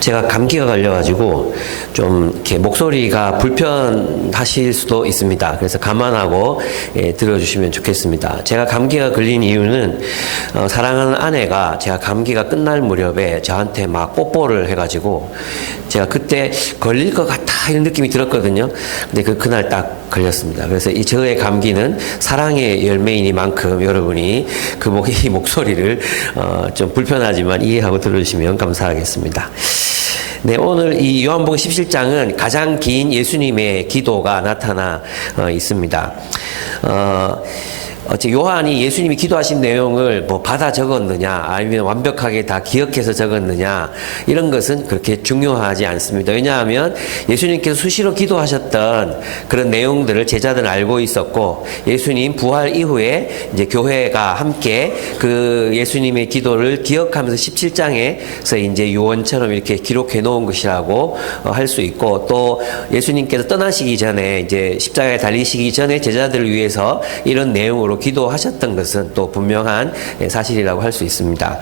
제가 감기가 걸려가지고 좀 이렇게 목소리가 불편하실 수도 있습니다. 그래서 감안하고 들어주시면 좋겠습니다. 제가 감기가 걸린 이유는 사랑하는 아내가 제가 감기가 끝날 무렵에 저한테 막 뽀뽀를 해가지고 제가 그때 걸릴 것 같아 이런 느낌이 들었거든요. 근데 그날 딱 걸렸습니다. 그래서 이 저의 감기는 사랑의 열매이니만큼 여러분이 이 목소리를 좀 불편하지만 이해하고 들어주시면 감사하겠습니다. 네, 오늘 이 요한복음 17장은 가장 긴 예수님의 기도가 나타나 있습니다. 요한이 예수님이 기도하신 내용을 받아 적었느냐, 아니면 완벽하게 다 기억해서 적었느냐, 이런 것은 그렇게 중요하지 않습니다. 왜냐하면 예수님께서 수시로 기도하셨던 그런 내용들을 제자들은 알고 있었고, 예수님 부활 이후에 이제 교회가 함께 그 예수님의 기도를 기억하면서 17장에서 이제 요원처럼 이렇게 기록해 놓은 것이라고 할 수 있고, 또 예수님께서 떠나시기 전에 이제 십자가에 달리시기 전에 제자들을 위해서 이런 내용으로 기도하셨던 것은 또 분명한 사실이라고 할 수 있습니다.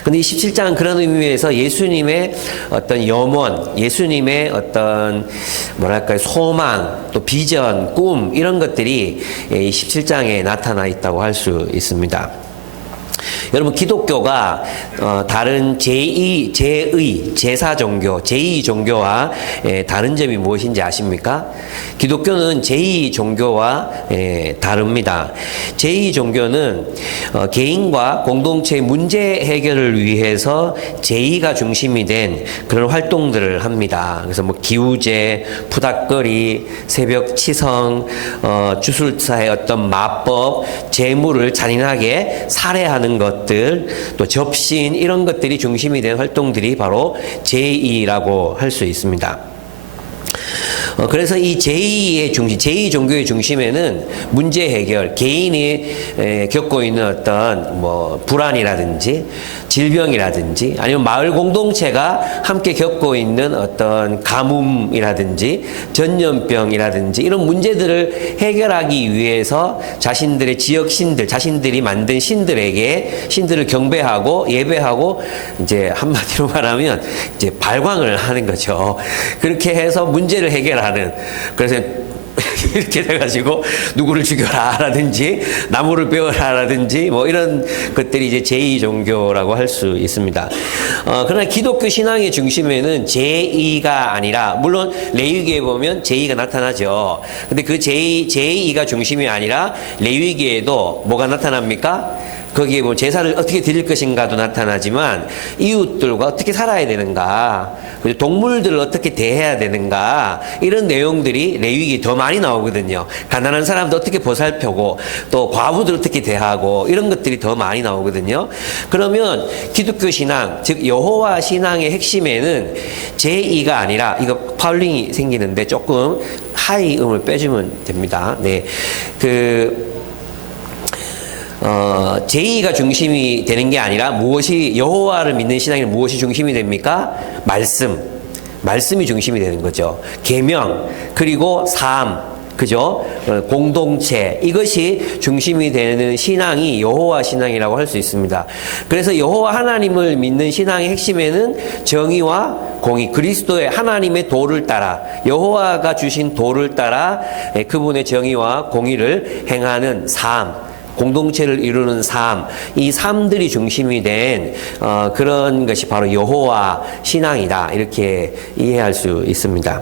그런데 이 17장은 그런 의미에서 예수님의 어떤 염원, 예수님의 어떤 소망, 또 비전, 꿈 이런 것들이 이 17장에 나타나 있다고 할 수 있습니다. 여러분, 기독교가 다른 제사 종교, 제2 종교와 다른 점이 무엇인지 아십니까? 기독교는 제2 종교와 다릅니다. 제2 종교는 개인과 공동체의 문제 해결을 위해서 제2가 중심이 된 그런 활동들을 합니다. 그래서 기우제, 푸닥거리, 새벽 치성, 주술사의 어떤 마법, 재물을 잔인하게 살해하는 것들, 또 접신 이런 것들이 중심이 된 활동들이 바로 제2라고 할 수 있습니다. 그래서 이 제2 종교의 중심에는 문제 해결, 개인이 겪고 있는 어떤 불안이라든지 질병이라든지 아니면 마을 공동체가 함께 겪고 있는 어떤 가뭄이라든지 전염병이라든지 이런 문제들을 해결하기 위해서 자신들의 지역 신들, 자신들이 만든 신들을 경배하고 예배하고 이제 한마디로 말하면 이제 발광을 하는 거죠. 그렇게 해서 문제를 해결하는, 그래서 이렇게 돼가지고 누구를 죽여라라든지 나무를 베어라라든지 이런 것들이 이제 제2 종교라고 할 수 있습니다. 그러나 기독교 신앙의 중심에는 제2가 아니라, 물론 레위기에 보면 제2가 나타나죠. 근데 그 제2가 중심이 아니라 레위기에도 뭐가 나타납니까? 거기에 제사를 어떻게 드릴 것인가도 나타나지만 이웃들과 어떻게 살아야 되는가, 동물들을 어떻게 대해야 되는가, 이런 내용들이 레위기에 더 많이 나오거든요. 가난한 사람도 어떻게 보살펴고 또 과부들 어떻게 대하고 이런 것들이 더 많이 나오거든요. 그러면 기독교 신앙, 즉 여호와 신앙의 핵심에는 제2가 아니라, 이거 파울링이 생기는데 조금 하이 음을 빼주면 됩니다. 네, 제2가 중심이 되는 게 아니라 무엇이, 여호와를 믿는 신앙에는 무엇이 중심이 됩니까? 말씀이 중심이 되는 거죠. 계명, 그리고 삶, 그죠? 공동체, 이것이 중심이 되는 신앙이 여호와 신앙이라고 할 수 있습니다. 그래서 여호와 하나님을 믿는 신앙의 핵심에는 정의와 공의, 그리스도의 하나님의 도를 따라, 여호와가 주신 도를 따라 그분의 정의와 공의를 행하는 삶, 공동체를 이루는 삶, 이 삶들이 중심이 된 그런 것이 바로 여호와 신앙이다, 이렇게 이해할 수 있습니다.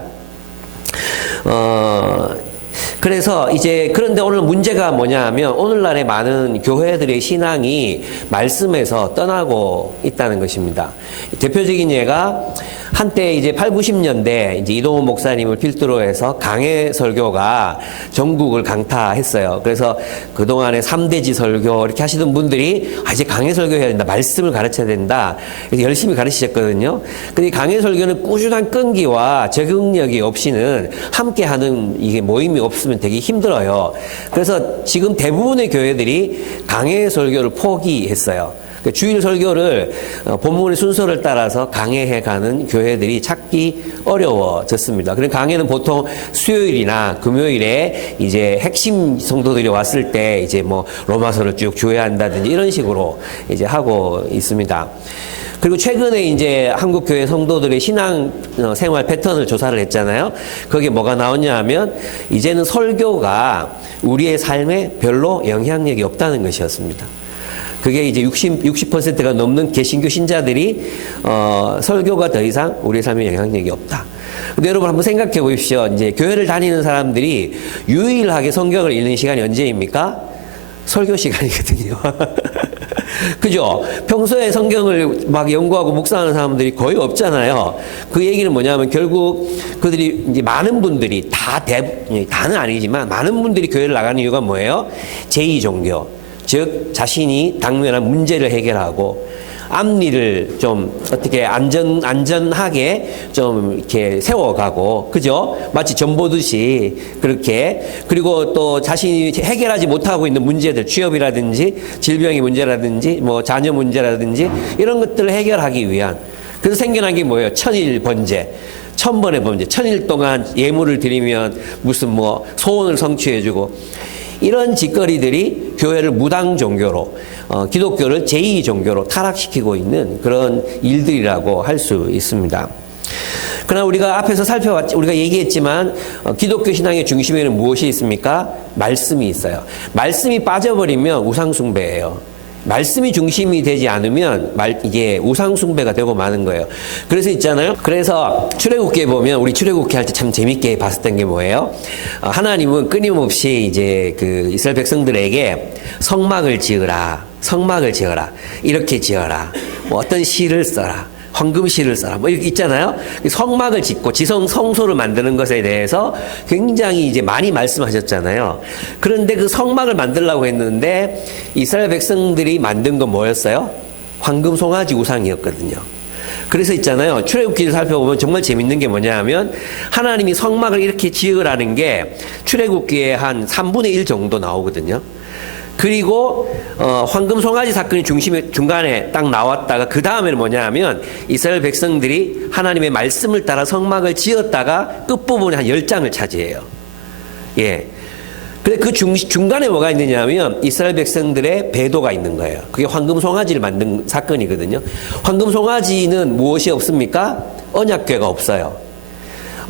그래서 그런데 오늘 문제가 뭐냐 하면, 오늘날의 많은 교회들의 신앙이 말씀에서 떠나고 있다는 것입니다. 대표적인 예가 한때 이제 8, 90년대 이제 이동훈 목사님을 필두로 해서 강해 설교가 전국을 강타했어요. 그래서 그동안에 3대지 설교 이렇게 하시던 분들이 이제 강해 설교해야 된다, 말씀을 가르쳐야 된다, 열심히 가르치셨거든요. 근데 강해 설교는 꾸준한 끈기와 적응력이 없이는 함께 하는 이게 모임이 없으면 되게 힘들어요. 그래서 지금 대부분의 교회들이 강해 설교를 포기했어요. 주일 설교를 본문의 순서를 따라서 강해해가는 교회들이 찾기 어려워졌습니다. 그럼 강해는 보통 수요일이나 금요일에 이제 핵심 성도들이 왔을 때 이제 로마서를 쭉 주야한다든지 이런 식으로 이제 하고 있습니다. 그리고 최근에 이제 한국교회 성도들의 신앙 생활 패턴을 조사를 했잖아요. 거기에 뭐가 나오냐 하면 이제는 설교가 우리의 삶에 별로 영향력이 없다는 것이었습니다. 그게 이제 60%가 넘는 개신교 신자들이 설교가 더 이상 우리의 삶에 영향력이 없다. 근데 여러분 한번 생각해 보십시오. 이제 교회를 다니는 사람들이 유일하게 성경을 읽는 시간이 언제입니까? 설교 시간이거든요. 그죠? 평소에 성경을 막 연구하고 묵상하는 사람들이 거의 없잖아요. 그 얘기는 뭐냐면 결국 그들이 이제 많은 분들이 다는 아니지만 많은 분들이 교회를 나가는 이유가 뭐예요? 제2종교. 즉, 자신이 당면한 문제를 해결하고 앞니를 좀 어떻게 안전하게 좀 이렇게 세워가고, 그죠? 마치 점 보듯이 그렇게. 그리고 또 자신이 해결하지 못하고 있는 문제들, 취업이라든지 질병의 문제라든지 뭐 자녀 문제라든지 이런 것들을 해결하기 위한. 그래서 생겨난 게 뭐예요? 천일 번제. 1000번의 범죄. 1000일 동안 예물을 드리면 무슨 뭐 소원을 성취해주고. 이런 짓거리들이 교회를 무당 종교로, 기독교를 제2종교로 타락시키고 있는 그런 일들이라고 할 수 있습니다. 그러나 우리가 앞에서 우리가 얘기했지만, 기독교 신앙의 중심에는 무엇이 있습니까? 말씀이 있어요. 말씀이 빠져버리면 우상숭배예요. 말씀이 중심이 되지 않으면 이게 우상숭배가 되고 마는 거예요. 그래서 있잖아요. 그래서 출애굽기에 보면 우리 출애굽기 할 때 참 재밌게 봤었던 게 뭐예요? 하나님은 끊임없이 이제 그 이스라엘 백성들에게 성막을 지으라, 이렇게 지어라, 뭐 어떤 시를 써라, 황금실을 써라, 뭐 이렇게 있잖아요. 성막을 짓고 성소를 만드는 것에 대해서 굉장히 이제 많이 말씀하셨잖아요. 그런데 그 성막을 만들려고 했는데 이스라엘 백성들이 만든 건 뭐였어요? 황금 송아지 우상이었거든요. 그래서 있잖아요. 출애굽기를 살펴보면 정말 재밌는 게 뭐냐 하면 하나님이 성막을 이렇게 지으라는 게 출애굽기에 한 3분의 1 정도 나오거든요. 그리고 황금 송아지 사건이 중간에 딱 나왔다가 그 다음에는 뭐냐 하면 이스라엘 백성들이 하나님의 말씀을 따라 성막을 지었다가 끝부분에 한 10장을 차지해요. 예. 근데 그 중간에 뭐가 있느냐 하면 이스라엘 백성들의 배도가 있는 거예요. 그게 황금 송아지를 만든 사건이거든요. 황금 송아지는 무엇이 없습니까? 언약궤가 없어요.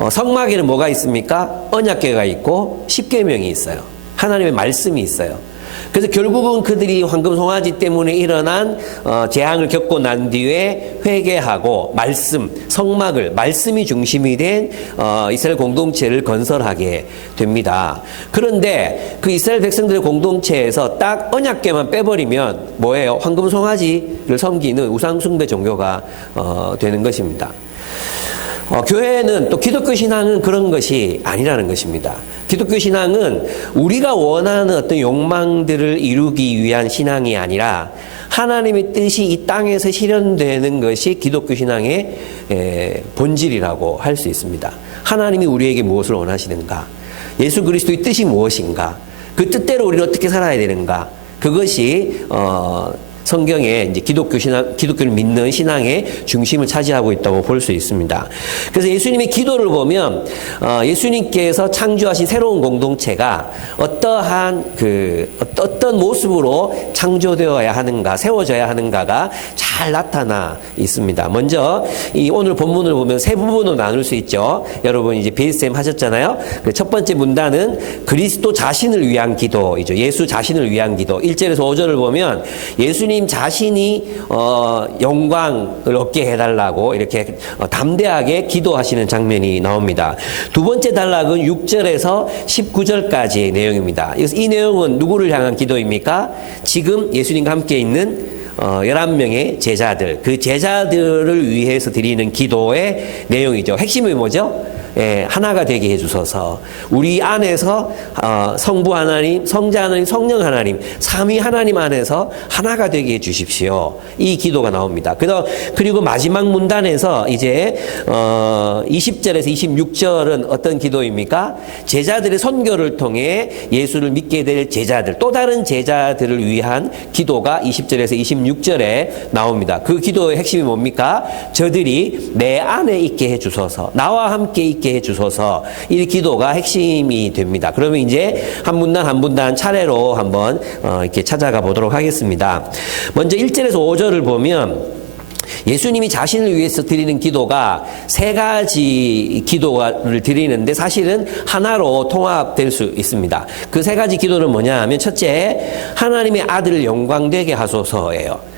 성막에는 뭐가 있습니까? 언약궤가 있고 십계명이 있어요. 하나님의 말씀이 있어요. 그래서 결국은 그들이 황금 송아지 때문에 일어난 재앙을 겪고 난 뒤에 회개하고 말씀이 중심이 된 이스라엘 공동체를 건설하게 됩니다. 그런데 그 이스라엘 백성들의 공동체에서 딱 언약궤만 빼버리면 뭐예요? 황금 송아지를 섬기는 우상숭배 종교가 되는 것입니다. 교회는 또 기독교 신앙은 그런 것이 아니라는 것입니다. 기독교 신앙은 우리가 원하는 어떤 욕망들을 이루기 위한 신앙이 아니라 하나님의 뜻이 이 땅에서 실현되는 것이 기독교 신앙의 본질이라고 할 수 있습니다. 하나님이 우리에게 무엇을 원하시는가? 예수 그리스도의 뜻이 무엇인가? 그 뜻대로 우리는 어떻게 살아야 되는가? 그것이 성경에 이제 기독교를 믿는 신앙의 중심을 차지하고 있다고 볼 수 있습니다. 그래서 예수님의 기도를 보면, 예수님께서 창조하신 새로운 공동체가 어떤 모습으로 창조되어야 하는가, 세워져야 하는가가 잘 나타나 있습니다. 먼저, 오늘 본문을 보면 세 부분으로 나눌 수 있죠. 여러분 이제 베이스쌤 하셨잖아요. 첫 번째 문단은 그리스도 자신을 위한 기도이죠. 예수 자신을 위한 기도. 1절에서 5절을 보면 예수님 자신이 영광을 얻게 해달라고 이렇게 담대하게 기도하시는 장면이 나옵니다. 두 번째 단락은 6절에서 19절까지의 내용입니다. 이 내용은 누구를 향한 기도입니까? 지금 예수님과 함께 있는 11명의 제자들, 그 제자들을 위해서 드리는 기도의 내용이죠. 핵심이 뭐죠? 하나가 되게 해주소서. 우리 안에서 성부 하나님, 성자 하나님, 성령 하나님, 삼위 하나님 안에서 하나가 되게 해주십시오. 이 기도가 나옵니다. 그리고 마지막 문단에서 이제 20절에서 26절은 어떤 기도입니까? 제자들의 선교를 통해 예수를 믿게 될 제자들, 또 다른 제자들을 위한 기도가 20절에서 26절에 나옵니다. 그 기도의 핵심이 뭡니까? 저들이 내 안에 있게 해주소서. 나와 함께 있게 해주소서. 이 기도가 핵심이 됩니다. 그러면 이제 한 분단 한 분단 차례로 한번 이렇게 찾아가 보도록 하겠습니다. 먼저 1절에서 5절을 보면 예수님이 자신을 위해서 드리는 기도가 세 가지 기도를 드리는데 사실은 하나로 통합될 수 있습니다. 그 세 가지 기도는 뭐냐 하면 첫째, 하나님의 아들을 영광되게 하소서예요.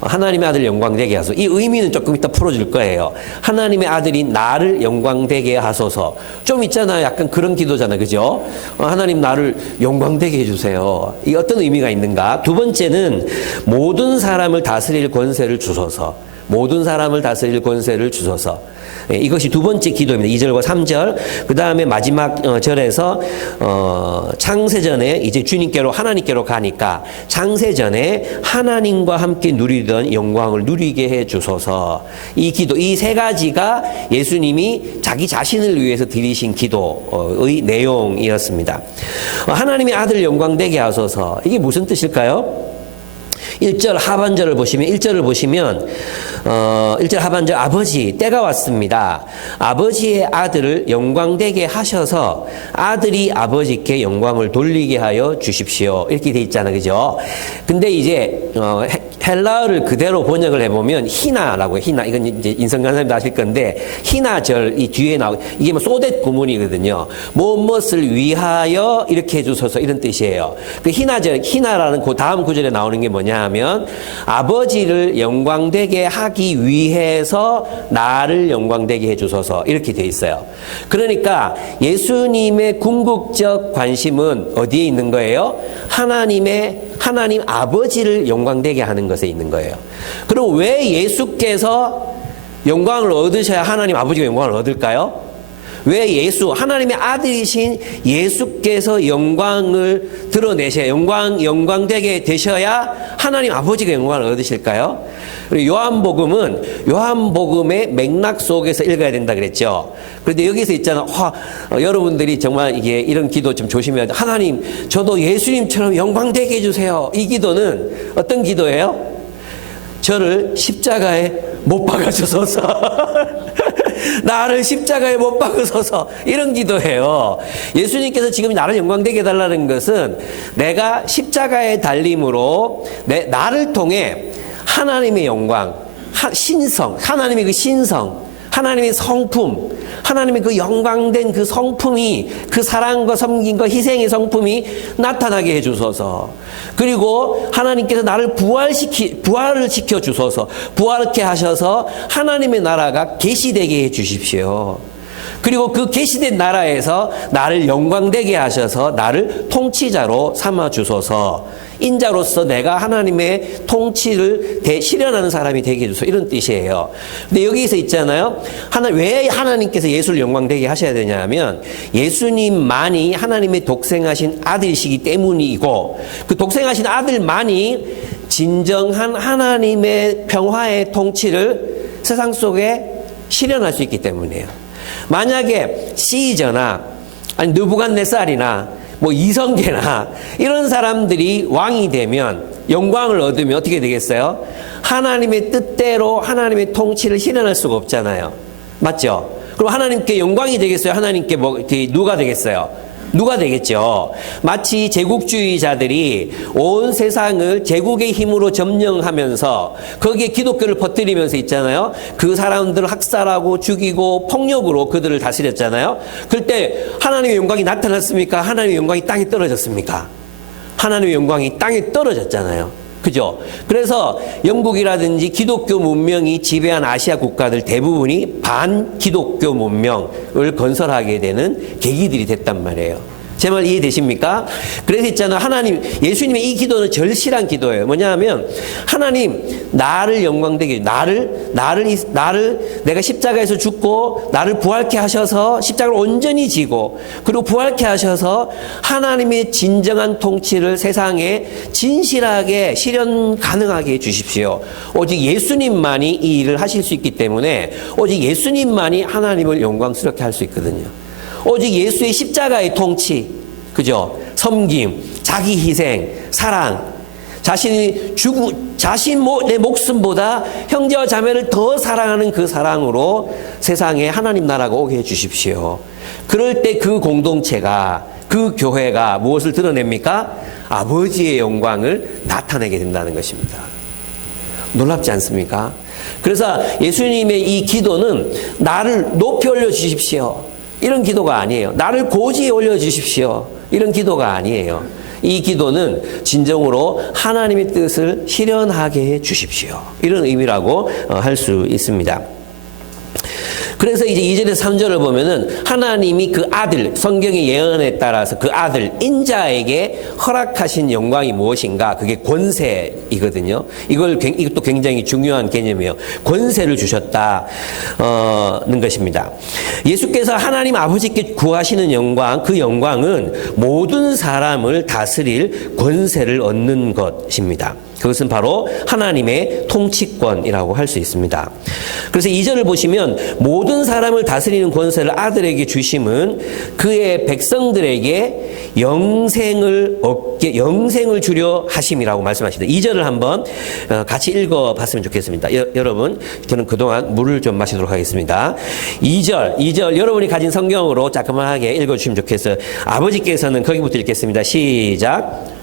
하나님의 아들 영광되게 하소서. 이 의미는 조금 이따 풀어줄 거예요. 하나님의 아들이 나를 영광되게 하소서. 좀 있잖아요. 약간 그런 기도잖아요. 그죠? 하나님 나를 영광되게 해주세요. 이 어떤 의미가 있는가? 두 번째는 모든 사람을 다스릴 권세를 주소서. 모든 사람을 다스릴 권세를 주소서. 이것이 두 번째 기도입니다. 2절과 3절. 그 다음에 마지막 절에서 창세전에 이제 주님께로 하나님께로 가니까 창세전에 하나님과 함께 누리던 영광을 누리게 해 주소서. 이 기도, 이 세 가지가 예수님이 자기 자신을 위해서 드리신 기도의 내용이었습니다. 하나님의 아들 영광되게 하소서. 이게 무슨 뜻일까요? 1절 하반절을 보시면 1절을 보시면 1절 하반절 아버지 때가 왔습니다. 아버지의 아들을 영광되게 하셔서 아들이 아버지께 영광을 돌리게 하여 주십시오. 이렇게 돼 있잖아요. 그죠? 근데 이제 헬라어를 그대로 번역을 해보면 희나라고 해요. 희나. 이건 이제 인성간사님도 아실 건데 희나절 이 뒤에 나오고 이게 뭐 소댓 구문이거든요. 무엇을 위하여 이렇게 해주소서 이런 뜻이에요. 그 희나절, 희나라는 그 다음 구절에 나오는 게 뭐냐 하면 아버지를 영광되게 하기 위해서 나를 영광되게 해주소서 이렇게 돼 있어요. 그러니까 예수님의 궁극적 관심은 어디에 있는 거예요? 하나님 아버지를 영광되게 하는 것에 있는 거예요. 그럼 왜 예수께서 영광을 얻으셔야 하나님 아버지가 영광을 얻을까요? 왜 하나님의 아들이신 예수께서 영광을 드러내셔야, 영광되게 되셔야 하나님 아버지가 영광을 얻으실까요? 그리고 요한복음의 맥락 속에서 읽어야 된다 그랬죠. 그런데 여기서 있잖아. 여러분들이 정말 이게 이런 기도 좀 조심해야 돼. 하나님, 저도 예수님처럼 영광되게 해주세요. 이 기도는 어떤 기도예요? 저를 십자가에 못 박아주소서. 나를 십자가에 못 박으소서. 이런 기도해요. 예수님께서 지금 나를 영광되게 해달라는 것은 내가 십자가에 달림으로 나를 통해 하나님의 영광, 신성, 하나님의 그 신성, 하나님의 성품, 하나님의 그 영광된 그 성품이, 그 사랑과 섬김과 희생의 성품이 나타나게 해주소서. 그리고 하나님께서 나를 부활을 시켜 주소서. 부활케 하셔서 하나님의 나라가 계시되게 해 주십시오. 그리고 그 계시된 나라에서 나를 영광되게 하셔서 나를 통치자로 삼아 주소서. 인자로서 내가 하나님의 통치를 실현하는 사람이 되게 해주소서. 이런 뜻이에요. 근데 여기서 있잖아요. 왜 하나님께서 예수를 영광되게 하셔야 되냐면 예수님만이 하나님의 독생하신 아들이시기 때문이고 그 독생하신 아들만이 진정한 하나님의 평화의 통치를 세상 속에 실현할 수 있기 때문이에요. 만약에 시저나 아니 느부갓네살이나 뭐 이성계나 이런 사람들이 왕이 되면 영광을 얻으면 어떻게 되겠어요? 하나님의 뜻대로 하나님의 통치를 실현할 수가 없잖아요. 맞죠? 그럼 하나님께 영광이 되겠어요? 하나님께 누가 되겠어요? 누가 되겠죠? 마치 제국주의자들이 온 세상을 제국의 힘으로 점령하면서 거기에 기독교를 퍼뜨리면서 있잖아요. 그 사람들을 학살하고 죽이고 폭력으로 그들을 다스렸잖아요. 그때 하나님의 영광이 나타났습니까? 하나님의 영광이 땅에 떨어졌습니까? 하나님의 영광이 땅에 떨어졌잖아요. 그죠? 그래서 영국이라든지 기독교 문명이 지배한 아시아 국가들 대부분이 반기독교 문명을 건설하게 되는 계기들이 됐단 말이에요. 제 말 이해되십니까? 그래서 있잖아. 예수님의 이 기도는 절실한 기도예요. 뭐냐 하면, 하나님, 나를 영광되게, 나를 내가 십자가에서 죽고, 나를 부활케 하셔서, 십자가를 온전히 지고, 그리고 부활케 하셔서, 하나님의 진정한 통치를 세상에 진실하게 실현 가능하게 해 주십시오. 오직 예수님만이 이 일을 하실 수 있기 때문에, 오직 예수님만이 하나님을 영광스럽게 할 수 있거든요. 오직 예수의 십자가의 통치, 그죠? 섬김, 자기 희생, 사랑, 내 목숨보다 형제와 자매를 더 사랑하는 그 사랑으로 세상에 하나님 나라가 오게 해 주십시오. 그럴 때 그 공동체가, 그 교회가 무엇을 드러냅니까? 아버지의 영광을 나타내게 된다는 것입니다. 놀랍지 않습니까? 그래서 예수님의 이 기도는 나를 높이 올려주십시오. 이런 기도가 아니에요. 나를 고지에 올려주십시오. 이런 기도가 아니에요. 이 기도는 진정으로 하나님의 뜻을 실현하게 해 주십시오. 이런 의미라고 할 수 있습니다. 그래서 이제 2절에서 3절을 보면은 하나님이 그 아들, 성경의 예언에 따라서 그 아들, 인자에게 허락하신 영광이 무엇인가? 그게 권세이거든요. 이것도 굉장히 중요한 개념이에요. 권세를 주셨다는 것입니다. 예수께서 하나님 아버지께 구하시는 영광, 그 영광은 모든 사람을 다스릴 권세를 얻는 것입니다. 그것은 바로 하나님의 통치권이라고 할 수 있습니다. 그래서 2절을 보시면 모든 사람을 다스리는 권세를 아들에게 주심은 그의 백성들에게 영생을 주려 하심이라고 말씀하십니다. 2절을 한번 같이 읽어봤으면 좋겠습니다. 여러분, 저는 그동안 물을 좀 마시도록 하겠습니다. 2절 여러분이 가진 성경으로 자그마하게 읽어주시면 좋겠어요. 아버지께서는 거기부터 읽겠습니다. 시작.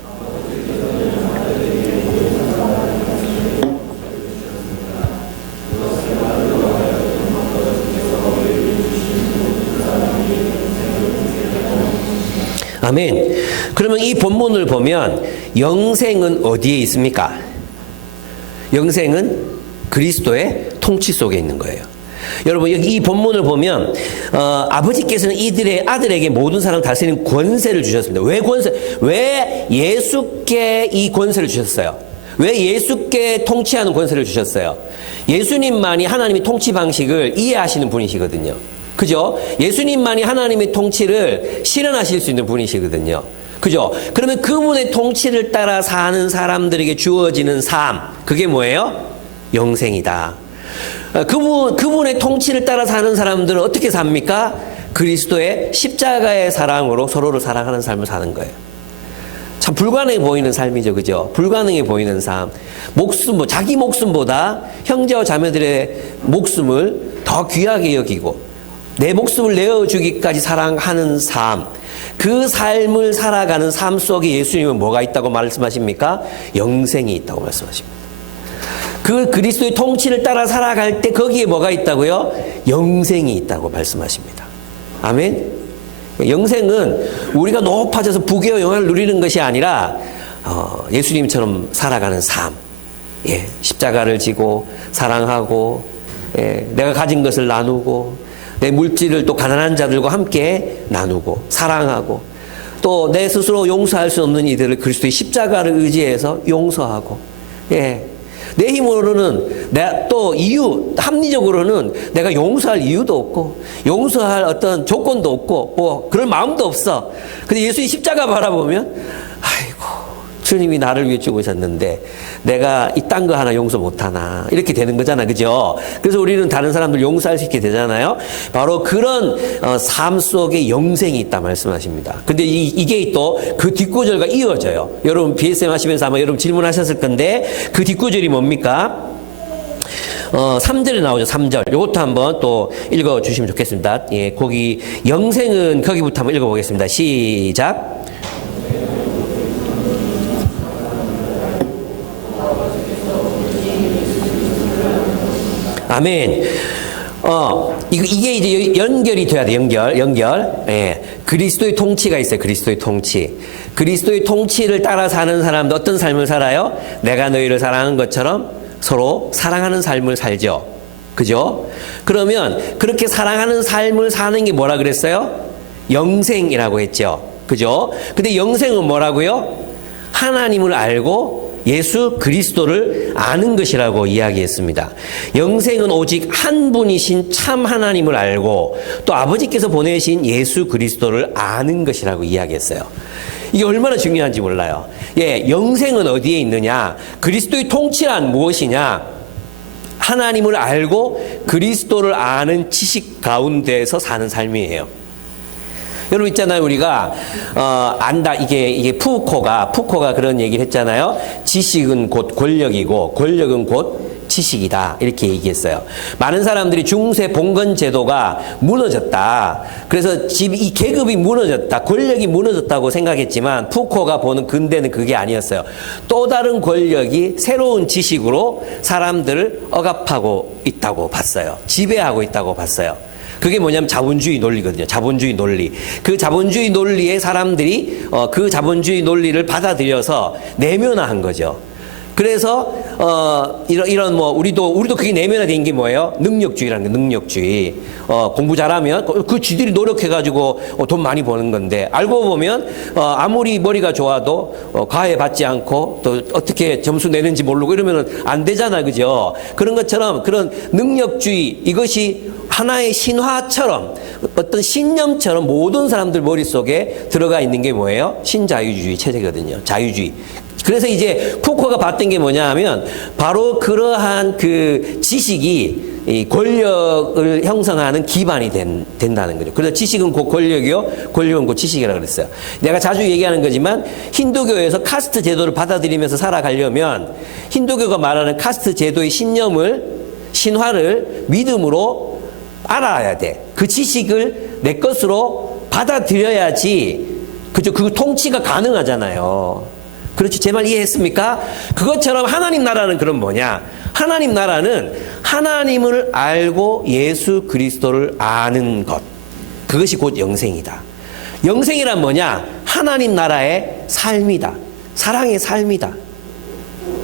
아멘. 그러면 이 본문을 보면 영생은 어디에 있습니까? 영생은 그리스도의 통치 속에 있는 거예요. 여러분, 여기 이 본문을 보면 아버지께서는 이들의 아들에게 모든 사람을 다스리는 권세를 주셨습니다. 왜 예수께 이 권세를 주셨어요? 왜 예수께 통치하는 권세를 주셨어요? 예수님만이 하나님의 통치 방식을 이해하시는 분이시거든요. 그죠? 예수님만이 하나님의 통치를 실현하실 수 있는 분이시거든요. 그죠? 그러면 그분의 통치를 따라 사는 사람들에게 주어지는 삶, 그게 뭐예요? 영생이다. 그분의 통치를 따라 사는 사람들은 어떻게 삽니까? 그리스도의 십자가의 사랑으로 서로를 사랑하는 삶을 사는 거예요. 참 불가능해 보이는 삶이죠. 그죠? 불가능해 보이는 삶. 자기 목숨보다 형제와 자매들의 목숨을 더 귀하게 여기고 내 목숨을 내어주기까지 사랑하는 삶, 그 삶을 살아가는 삶 속에 예수님은 뭐가 있다고 말씀하십니까? 영생이 있다고 말씀하십니다. 그 그리스도의 통치를 따라 살아갈 때 거기에 뭐가 있다고요? 영생이 있다고 말씀하십니다. 아멘? 영생은 우리가 높아져서 부귀와 영화를 누리는 것이 아니라 예수님처럼 살아가는 삶, 십자가를 지고 사랑하고 내가 가진 것을 나누고 내 물질을 또 가난한 자들과 함께 나누고 사랑하고 또 내 스스로 용서할 수 없는 이들을 그리스도의 십자가를 의지해서 용서하고 내 힘으로는 합리적으로는 내가 용서할 이유도 없고 용서할 어떤 조건도 없고 뭐 그럴 마음도 없어. 근데 예수의 십자가 바라보면 아이고 주님이 나를 위해 죽으셨는데 내가 이딴 거 하나 용서 못하나 이렇게 되는 거잖아. 그죠? 그래서 우리는 다른 사람들 용서할 수 있게 되잖아요. 바로 그런 삶 속에 영생이 있다 말씀하십니다. 근데 이게 또 그 뒷구절과 이어져요. 여러분 BSM 하시면서 아마 여러분 질문하셨을 건데 그 뒷구절이 뭡니까? 3절에 나오죠. 3절. 이것도 한번 또 읽어주시면 좋겠습니다. 거기 영생은 거기부터 한번 읽어보겠습니다. 시작. 아멘. 이게 이제 연결이 돼야 돼. 연결. 그리스도의 통치가 있어요. 그리스도의 통치. 그리스도의 통치를 따라 사는 사람도 어떤 삶을 살아요? 내가 너희를 사랑한 것처럼 서로 사랑하는 삶을 살죠. 그죠? 그러면 그렇게 사랑하는 삶을 사는 게 뭐라 그랬어요? 영생이라고 했죠. 그죠? 근데 영생은 뭐라고요? 하나님을 알고 예수 그리스도를 아는 것이라고 이야기했습니다. 영생은 오직 한 분이신 참 하나님을 알고 또 아버지께서 보내신 예수 그리스도를 아는 것이라고 이야기했어요. 이게 얼마나 중요한지 몰라요. 영생은 어디에 있느냐? 그리스도의 통치란 무엇이냐? 하나님을 알고 그리스도를 아는 지식 가운데서 사는 삶이에요. 여러분 있잖아요. 우리가 안다 이게 푸코가 그런 얘기를 했잖아요. 지식은 곧 권력이고 권력은 곧 지식이다. 이렇게 얘기했어요. 많은 사람들이 중세 봉건 제도가 무너졌다. 그래서 이 계급이 무너졌다. 권력이 무너졌다고 생각했지만 푸코가 보는 근대는 그게 아니었어요. 또 다른 권력이 새로운 지식으로 사람들을 억압하고 있다고 봤어요. 지배하고 있다고 봤어요. 그게 뭐냐면 자본주의 논리거든요. 자본주의 논리. 그 자본주의 논리에 사람들이 그 자본주의 논리를 받아들여서 내면화한 거죠. 그래서 이런 뭐 우리도 그게 내면화된 게 뭐예요? 능력주의라는 거. 능력주의. 공부 잘하면 그 쥐들이 노력해가지고 돈 많이 버는 건데 알고 보면 아무리 머리가 좋아도 과외 받지 않고 또 어떻게 점수 내는지 모르고 이러면 안 되잖아, 그죠? 그런 것처럼 그런 능력주의, 이것이 하나의 신화처럼, 어떤 신념처럼 모든 사람들 머릿속에 들어가 있는 게 뭐예요? 신자유주의 체제거든요. 자유주의. 그래서 이제 푸코가 봤던 게 뭐냐 하면 바로 그러한 그 지식이 이 권력을 형성하는 기반이 된다는 거죠. 그래서 지식은 곧 권력이요, 권력은 곧 지식이라고 그랬어요. 내가 자주 얘기하는 거지만 힌두교에서 카스트 제도를 받아들이면서 살아가려면 힌두교가 말하는 카스트 제도의 신화를 믿음으로 알아야 돼. 그 지식을 내 것으로 받아들여야지, 그죠? 그 통치가 가능하잖아요. 그렇죠. 제 말 이해했습니까? 그것처럼 하나님 나라는 그럼 뭐냐? 하나님 나라는 하나님을 알고 예수 그리스도를 아는 것. 그것이 곧 영생이다. 영생이란 뭐냐? 하나님 나라의 삶이다. 사랑의 삶이다.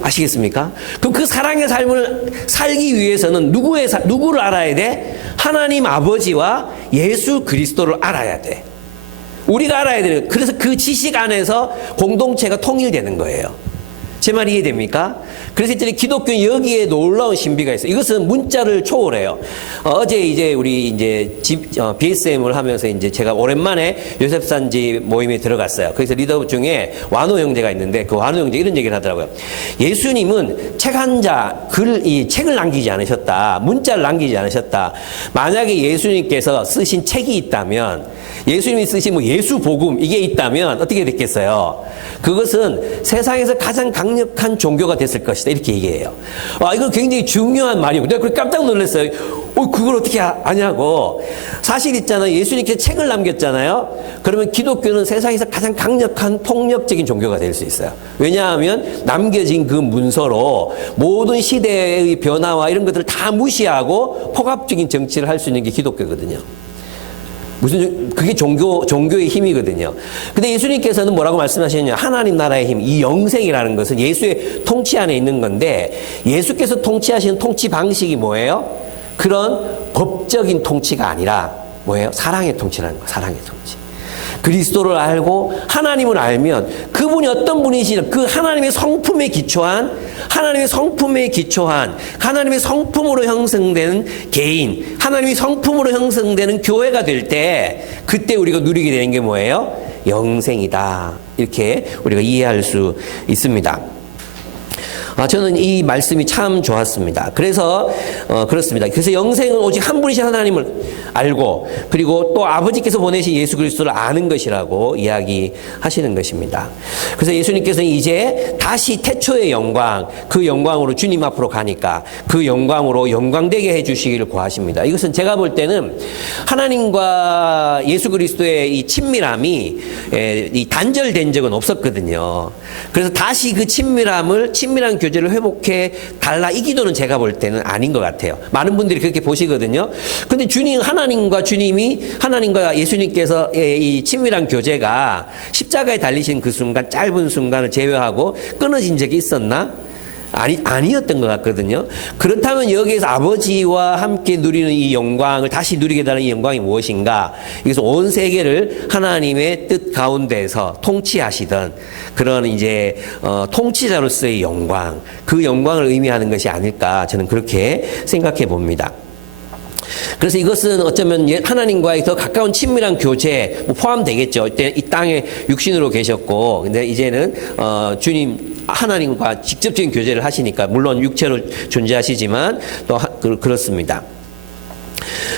아시겠습니까? 그럼 그 사랑의 삶을 살기 위해서는 누구를 알아야 돼? 하나님 아버지와 예수 그리스도를 알아야 돼. 우리가 알아야 되는, 그래서 그 지식 안에서 공동체가 통일되는 거예요. 제 말 이해됩니까? 그래서 이제 기독교는 여기에 놀라운 신비가 있어요. 이것은 문자를 초월해요. 어제 이제 우리 이제 BSM을 하면서 이제 제가 오랜만에 요셉산지 모임에 들어갔어요. 거기서 리더 중에 완호 형제가 있는데 그 완호 형제 이런 얘기를 하더라고요. 예수님은 책 한 이 책을 남기지 않으셨다. 문자를 남기지 않으셨다. 만약에 예수님께서 쓰신 책이 있다면, 예수님이 쓰신 뭐 예수복음 이게 있다면 어떻게 됐겠어요? 그것은 세상에서 가장 강력한 종교가 됐을 것이다. 이렇게 얘기해요. 이건 굉장히 중요한 말이고, 내가 그걸 깜짝 놀랐어요. 그걸 어떻게 아냐고. 사실 있잖아요. 예수님께서 책을 남겼잖아요. 그러면 기독교는 세상에서 가장 강력한 폭력적인 종교가 될 수 있어요. 왜냐하면 남겨진 그 문서로 모든 시대의 변화와 이런 것들을 다 무시하고 폭압적인 정치를 할 수 있는 게 기독교거든요. 그게 종교의 힘이거든요. 근데 예수님께서는 뭐라고 말씀하시느냐? 하나님 나라의 힘, 이 영생이라는 것은 예수의 통치 안에 있는 건데, 예수께서 통치하시는 통치 방식이 뭐예요? 그런 법적인 통치가 아니라 뭐예요? 사랑의 통치라는 거예요. 사랑의 통치. 그리스도를 알고 하나님을 알면 그분이 어떤 분이시냐, 그 하나님의 성품에 기초한, 하나님의 성품으로 형성되는 개인, 하나님의 성품으로 형성되는 교회가 될 때, 그때 우리가 누리게 되는 게 뭐예요? 영생이다. 이렇게 우리가 이해할 수 있습니다. 저는 이 말씀이 참 좋았습니다. 그래서 그렇습니다. 그래서 영생은 오직 한 분이신 하나님을 알고, 그리고 또 아버지께서 보내신 예수 그리스도를 아는 것이라고 이야기하시는 것입니다. 그래서 예수님께서는 이제 다시 태초의 영광, 그 영광으로 주님 앞으로 가니까 그 영광으로 영광되게 해주시기를 구하십니다. 이것은 제가 볼 때는 하나님과 예수 그리스도의 이 친밀함이 이 단절된 적은 없었거든요. 그래서 다시 그 친밀한 교제를 회복해 달라, 이 기도는 제가 볼 때는 아닌 것 같아요. 많은 분들이 그렇게 보시거든요. 근데 하나님과 예수님께서의 이 친밀한 교제가 십자가에 달리신 그 순간, 짧은 순간을 제외하고 끊어진 적이 있었나? 아니었던 것 같거든요. 그렇다면 여기에서 아버지와 함께 누리는 이 영광을 다시 누리게 되는 이 영광이 무엇인가? 그래서 온 세계를 하나님의 뜻 가운데서 통치하시던 그런 이제 통치자로서의 영광, 그 영광을 의미하는 것이 아닐까, 저는 그렇게 생각해 봅니다. 그래서 이것은 어쩌면 하나님과의 더 가까운 친밀한 교제 포함되겠죠. 이때 이 땅에 육신으로 계셨고, 근데 이제는 주님 하나님과 직접적인 교제를 하시니까, 물론 육체로 존재하시지만 또 그렇습니다.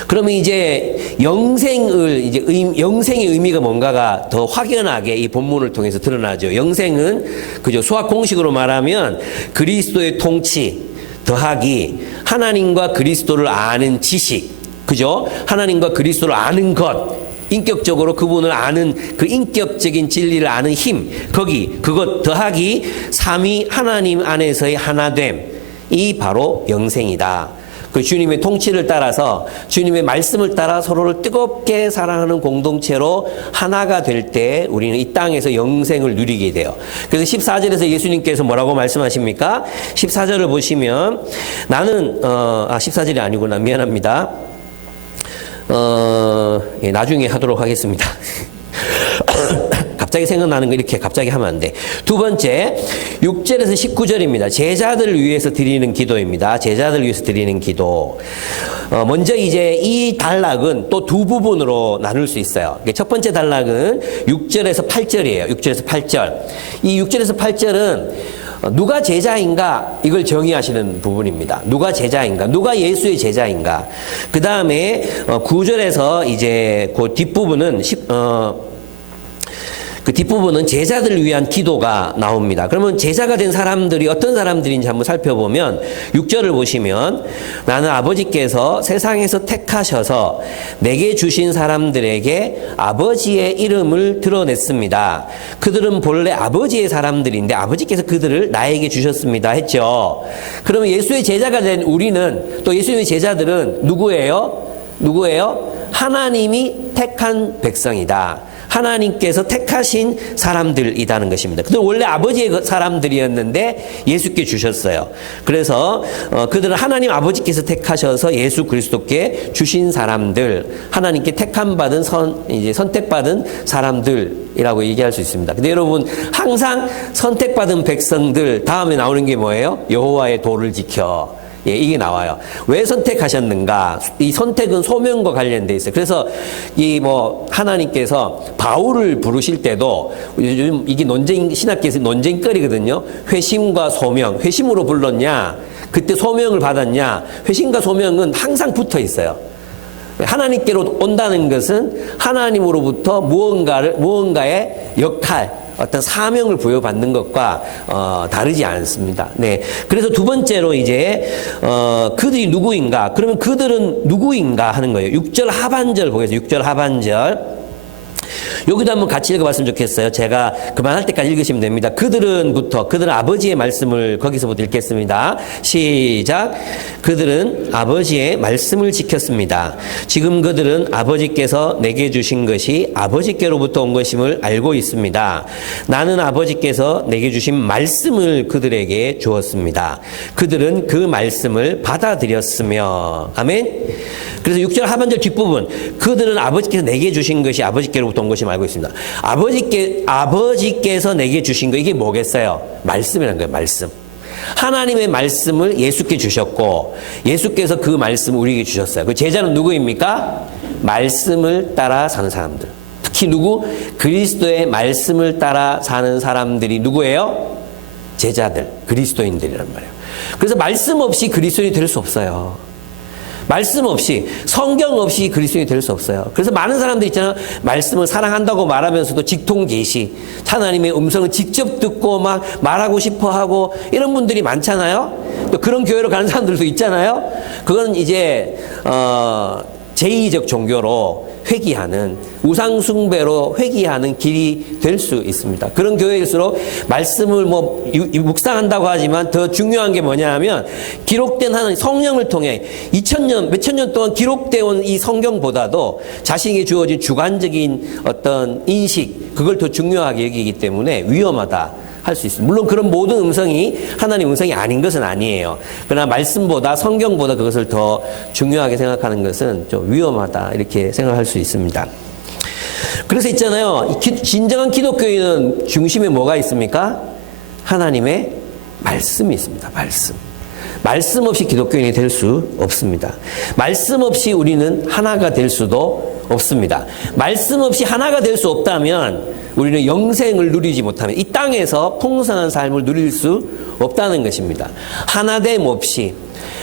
그러면 이제 영생의 의미가 뭔가가 더 확연하게 이 본문을 통해서 드러나죠. 영생은 그죠, 수학 공식으로 말하면 그리스도의 통치, 더하기 하나님과 그리스도를 아는 지식, 그죠? 하나님과 그리스도를 아는 것, 인격적으로 그분을 아는 그 인격적인 진리를 아는 힘, 그것 더하기 삼위 하나님 안에서의 하나됨, 이 바로 영생이다. 그 주님의 통치를 따라서 주님의 말씀을 따라 서로를 뜨겁게 사랑하는 공동체로 하나가 될 때 우리는 이 땅에서 영생을 누리게 돼요. 그래서 14절에서 예수님께서 뭐라고 말씀하십니까? 14절을 보시면 나는 14절이 아니구나. 미안합니다. 나중에 하도록 하겠습니다. 갑자기 생각나는 거 이렇게 갑자기 하면 안 돼. 두 번째, 6절에서 19절입니다. 제자들을 위해서 드리는 기도입니다. 제자들을 위해서 드리는 기도. 먼저 이제 이 단락은 또 두 부분으로 나눌 수 있어요. 첫 번째 단락은 6절에서 8절이에요. 6절에서 8절. 이 6절에서 8절은 누가 제자인가 이걸 정의하시는 부분입니다. 누가 제자인가, 누가 예수의 제자인가. 그 다음에 9절에서 이제 그 뒷부분은 그 뒷부분은 제자들을 위한 기도가 나옵니다. 그러면 제자가 된 사람들이 어떤 사람들인지 한번 살펴보면 6절을 보시면 나는 아버지께서 세상에서 택하셔서 내게 주신 사람들에게 아버지의 이름을 드러냈습니다. 그들은 본래 아버지의 사람들인데 아버지께서 그들을 나에게 주셨습니다 했죠. 그러면 예수의 제자가 된 우리는, 또 예수님의 제자들은 누구예요? 하나님이 택한 백성이다. 하나님께서 택하신 사람들이라는 것입니다. 그들은 원래 아버지의 사람들이었는데 예수께 주셨어요. 그래서 그들은 하나님 아버지께서 택하셔서 예수 그리스도께 주신 사람들, 하나님께 택함 받은 이제 선택받은 사람들이라고 얘기할 수 있습니다. 근데 여러분, 항상 선택받은 백성들 다음에 나오는 게 뭐예요? 여호와의 도를 지켜. 예, 이게 나와요. 왜 선택하셨는가? 이 선택은 소명과 관련돼 있어요. 그래서 하나님께서 바울을 부르실 때도 요즘 이게 신학계에서 논쟁거리거든요. 회심과 소명. 회심으로 불렀냐? 그때 소명을 받았냐? 회심과 소명은 항상 붙어 있어요. 하나님께로 온다는 것은 하나님으로부터 무언가의 역할, 어떤 사명을 부여받는 것과 다르지 않습니다. 네. 그래서 두 번째로 이제 그들이 누구인가? 그러면 그들은 누구인가 하는 거예요. 6절 하반절 보겠습니다. 6절 하반절. 여기도 한번 같이 읽어봤으면 좋겠어요. 제가 그만할 때까지 읽으시면 됩니다. 그들은 아버지의 말씀을 거기서부터 읽겠습니다. 시작. 그들은 아버지의 말씀을 지켰습니다. 지금 그들은 아버지께서 내게 주신 것이 아버지께로부터 온 것임을 알고 있습니다. 나는 아버지께서 내게 주신 말씀을 그들에게 주었습니다. 그들은 그 말씀을 받아들였으며. 아멘. 그래서 6절 하반절 뒷부분, 그들은 아버지께서 내게 주신 것이 아버지께로부터 온 것임을 알고 있습니다. 아버지께서 내게 주신 거, 이게 뭐겠어요? 말씀이라는 거예요. 말씀. 하나님의 말씀을 예수께 주셨고 예수께서 그 말씀을 우리에게 주셨어요. 그 제자는 누구입니까? 말씀을 따라 사는 사람들. 특히 누구? 그리스도의 말씀을 따라 사는 사람들이 누구예요? 제자들, 그리스도인들이란 말이에요. 그래서 말씀 없이 그리스도인이 될 수 없어요. 말씀 없이, 성경 없이 그리스도인이 될 수 없어요. 그래서 많은 사람들 있잖아요. 말씀을 사랑한다고 말하면서도 직통계시, 하나님의 음성을 직접 듣고 막 말하고 싶어 하고 이런 분들이 많잖아요. 또 그런 교회로 가는 사람들도 있잖아요. 그건 이제 제2적 종교로 회귀하는, 우상숭배로 회귀하는 길이 될 수 있습니다. 그런 교회일수록 말씀을 묵상한다고 하지만 더 중요한 게 뭐냐 하면 기록된 하나님 성령을 통해 2000년, 몇천 년 동안 기록되어 온 이 성경보다도 자신에게 주어진 주관적인 어떤 인식, 그걸 더 중요하게 여기기 때문에 위험하다 할 수 있습니다. 물론 그런 모든 음성이 하나님 음성이 아닌 것은 아니에요. 그러나 말씀보다, 성경보다 그것을 더 중요하게 생각하는 것은 좀 위험하다 이렇게 생각할 수 있습니다. 그래서 있잖아요. 진정한 기독교인은 중심에 뭐가 있습니까? 하나님의 말씀이 있습니다. 말씀. 말씀 없이 기독교인이 될 수 없습니다. 말씀 없이 우리는 하나가 될 수도 없습니다. 말씀 없이 하나가 될 수 없다면 우리는 영생을 누리지 못하면, 이 땅에서 풍성한 삶을 누릴 수 없다는 것입니다. 하나됨 없이,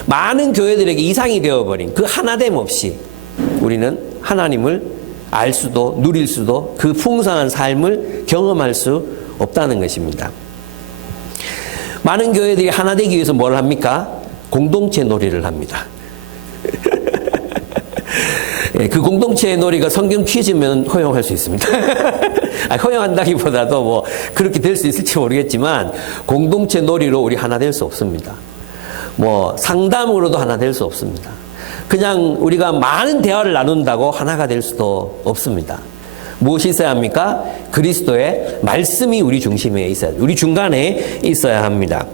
많은 교회들에게 이상이 되어버린 그 하나됨 없이 우리는 하나님을 알 수도 누릴 수도 그 풍성한 삶을 경험할 수 없다는 것입니다. 많은 교회들이 하나 되기 위해서 뭘 합니까? 공동체 놀이를 합니다. 예, 그 공동체 놀이가 성경 퀴즈면 허용할 수 있습니다. 허용한다기보다도 뭐 그렇게 될 수 있을지 모르겠지만 공동체 놀이로 우리 하나 될 수 없습니다. 뭐 상담으로도 하나 될 수 없습니다. 그냥 우리가 많은 대화를 나눈다고 하나가 될 수도 없습니다. 무엇이 있어야 합니까? 그리스도의 말씀이 우리 중심에 있어야, 우리 중간에 있어야 합니다.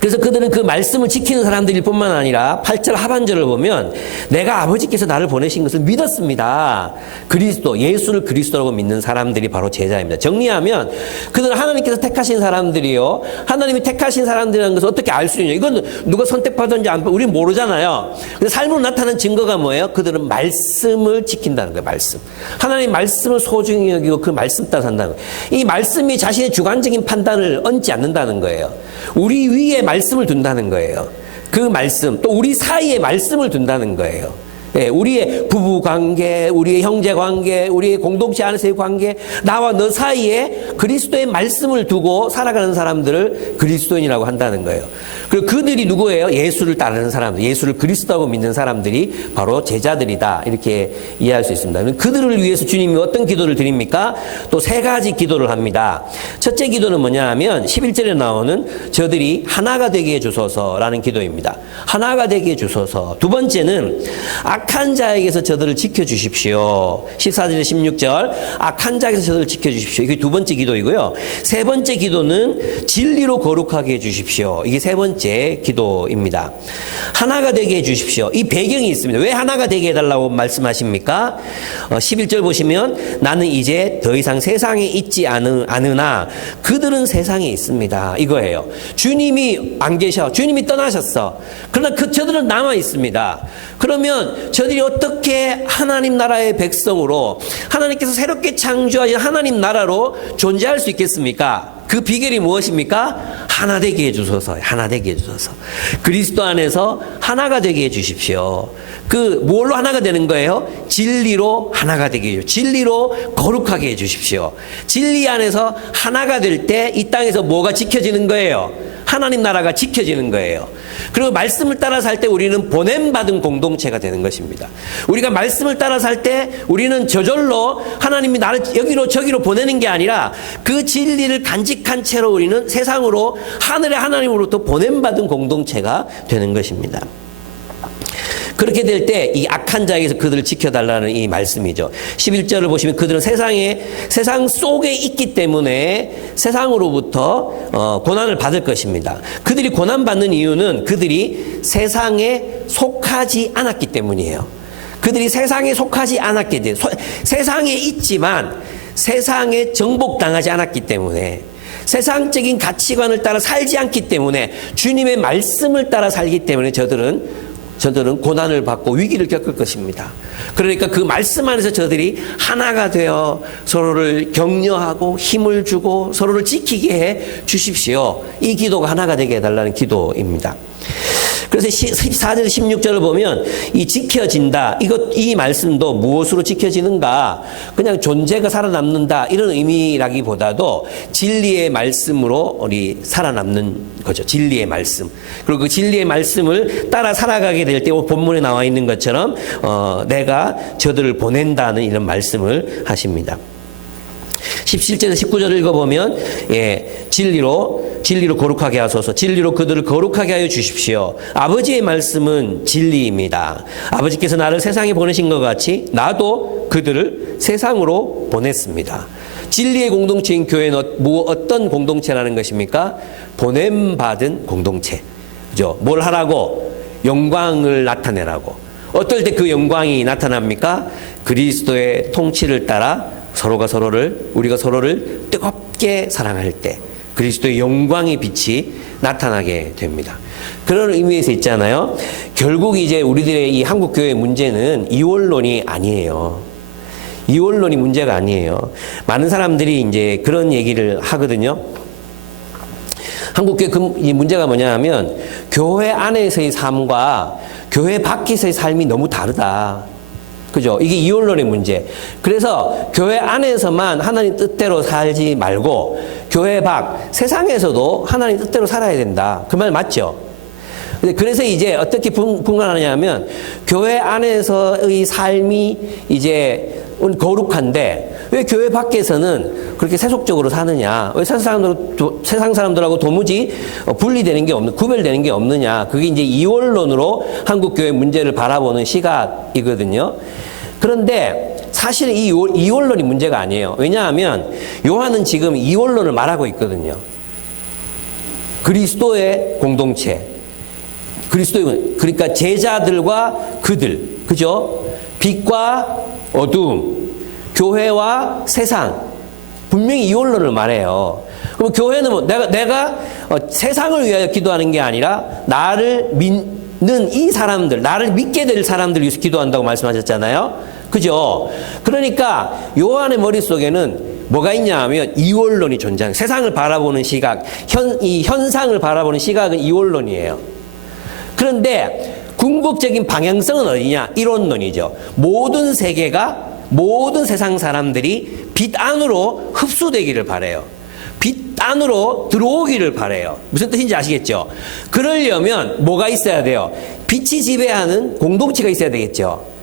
그래서 그들은 그 말씀을 지키는 사람들일 뿐만 아니라 8절 하반절을 보면 내가 아버지께서 나를 보내신 것을 믿었습니다. 그리스도, 예수를 그리스도라고 믿는 사람들이 바로 제자입니다. 정리하면 그들은 하나님께서 택하신 사람들이요. 하나님이 택하신 사람들이라는 것을 어떻게 알 수 있냐. 이건 누가 선택받은지 안, 우리는 모르잖아요. 근데 삶으로 나타나는 증거가 뭐예요? 그들은 말씀을 지킨다는 거예요. 말씀. 하나님 말씀을 소중히 여기고 그 말씀 따라 산다는 거예요. 이 말씀이 자신의 주관적인 판단을 얹지 않는다는 거예요. 우리 위에 말씀을 둔다는 거예요. 그 말씀, 또 우리 사이에 말씀을 둔다는 거예요. 예, 우리의 부부 관계, 우리의 형제 관계, 우리의 공동체 안에서의 관계, 나와 너 사이에 그리스도의 말씀을 두고 살아가는 사람들을 그리스도인이라고 한다는 거예요. 그리고 그들이 누구예요? 예수를 따르는 사람들, 예수를 그리스도라고 믿는 사람들이 바로 제자들이다. 이렇게 이해할 수 있습니다. 그들을 위해서 주님이 어떤 기도를 드립니까? 또 세 가지 기도를 합니다. 첫째 기도는 뭐냐 하면 11절에 나오는 저들이 하나가 되게 해주소서라는 기도입니다. 하나가 되게 해주소서. 두 번째는 악한 자에게서 저들을 지켜주십시오. 14절에 16절 악한 자에게서 저들을 지켜주십시오. 이게 두 번째 기도이고요. 세 번째 기도는 진리로 거룩하게 해주십시오. 이게 세 번째 기도입니다. 하나가 되게 해주십시오. 이 배경이 있습니다. 왜 하나가 되게 해달라고 말씀하십니까? 11절 보시면 나는 이제 더 이상 세상에 있지 않으나 그들은 세상에 있습니다. 이거예요. 주님이 안 계셔. 주님이 떠나셨어. 그러나 저들은 남아 있습니다. 그러면 저들이 어떻게 하나님 나라의 백성으로 하나님께서 새롭게 창조하신 하나님 나라로 존재할 수 있겠습니까? 그 비결이 무엇입니까? 하나 되게 해주소서. 하나 되게 해주소서. 그리스도 안에서 하나가 되게 해주십시오. 그 뭘로 하나가 되는 거예요? 진리로 하나가 되게 해주십시오. 진리로 거룩하게 해주십시오. 진리 안에서 하나가 될 때 이 땅에서 뭐가 지켜지는 거예요? 하나님 나라가 지켜지는 거예요. 그리고 말씀을 따라 살 때 우리는 보냄받은 공동체가 되는 것입니다. 우리가 말씀을 따라 살 때 우리는 저절로 하나님이 나를 여기로 저기로 보내는 게 아니라 그 진리를 간직한 채로 우리는 세상으로 하늘의 하나님으로부터 보냄받은 공동체가 되는 것입니다. 그렇게 될 때 이 악한 자에게서 그들을 지켜달라는 이 말씀이죠. 11절을 보시면 그들은 세상 속에 있기 때문에 세상으로부터 고난을 받을 것입니다. 그들이 고난받는 이유는 그들이 세상에 속하지 않았기 때문이에요. 그들이 세상에 속하지 않았기 때문에 세상에 있지만 세상에 정복당하지 않았기 때문에 세상적인 가치관을 따라 살지 않기 때문에 주님의 말씀을 따라 살기 때문에 저들은 고난을 받고 위기를 겪을 것입니다. 그러니까 그 말씀 안에서 저들이 하나가 되어 서로를 격려하고 힘을 주고 서로를 지키게 해 주십시오. 이 기도가 하나가 되게 해달라는 기도입니다. 그래서 14절 16절을 보면 이 지켜진다. 이 말씀도 무엇으로 지켜지는가? 그냥 존재가 살아남는다. 이런 의미라기보다도 진리의 말씀으로 우리 살아남는 거죠. 진리의 말씀. 그리고 그 진리의 말씀을 따라 살아가게 될 때 본문에 나와 있는 것처럼 내가 저들을 보낸다는 이런 말씀을 하십니다. 17절에서 19절을 읽어보면 진리로 거룩하게 하소서. 진리로 그들을 거룩하게 하여 주십시오. 아버지의 말씀은 진리입니다. 아버지께서 나를 세상에 보내신 것 같이 나도 그들을 세상으로 보냈습니다. 진리의 공동체인 교회는 어떤 공동체라는 것입니까? 보냄받은 공동체. 그죠? 뭘 하라고? 영광을 나타내라고. 어떨 때 그 영광이 나타납니까? 그리스도의 통치를 따라 우리가 서로를 뜨겁게 사랑할 때 그리스도의 영광의 빛이 나타나게 됩니다. 그런 의미에서 있잖아요. 결국 이제 우리들의 이 한국교회의 문제는 이원론이 아니에요. 이원론이 문제가 아니에요. 많은 사람들이 이제 그런 얘기를 하거든요. 한국교회 이 문제가 뭐냐 하면 교회 안에서의 삶과 교회 밖에서의 삶이 너무 다르다. 그죠? 이게 이원론의 문제. 그래서 교회 안에서만 하나님 뜻대로 살지 말고 교회 밖 세상에서도 하나님 뜻대로 살아야 된다. 그 말 맞죠? 그래서 이제 어떻게 분간하냐면 교회 안에서의 삶이 이제 거룩한데 왜 교회 밖에서는 그렇게 세속적으로 사느냐? 왜 세상 사람들하고 도무지 분리되는 게 없는, 구별되는 게 없느냐? 그게 이제 이원론으로 한국 교회 문제를 바라보는 시각이거든요. 그런데 사실은 이 이원론이 문제가 아니에요. 왜냐하면 요한은 지금 이원론을 말하고 있거든요. 그리스도의 공동체. 그러니까 제자들과 그들. 그죠? 빛과 어두움. 교회와 세상. 분명히 이원론을 말해요. 그럼 교회는 뭐 내가 세상을 위하여 기도하는 게 아니라 나를 믿는 이 사람들, 나를 믿게 될 사람들 위해서 기도한다고 말씀하셨잖아요. 그죠? 그러니까 요한의 머릿속에는 뭐가 있냐 하면 이원론이 존재하는, 세상을 바라보는 시각, 이 현상을 바라보는 시각은 이원론이에요. 그런데 궁극적인 방향성은 어디냐? 이론론이죠. 모든 세계가, 모든 세상 사람들이 빛 안으로 흡수되기를 바래요. 빛 안으로 들어오기를 바래요. 무슨 뜻인지 아시겠죠? 그러려면 뭐가 있어야 돼요? 빛이 지배하는 공동체가 있어야 되겠죠.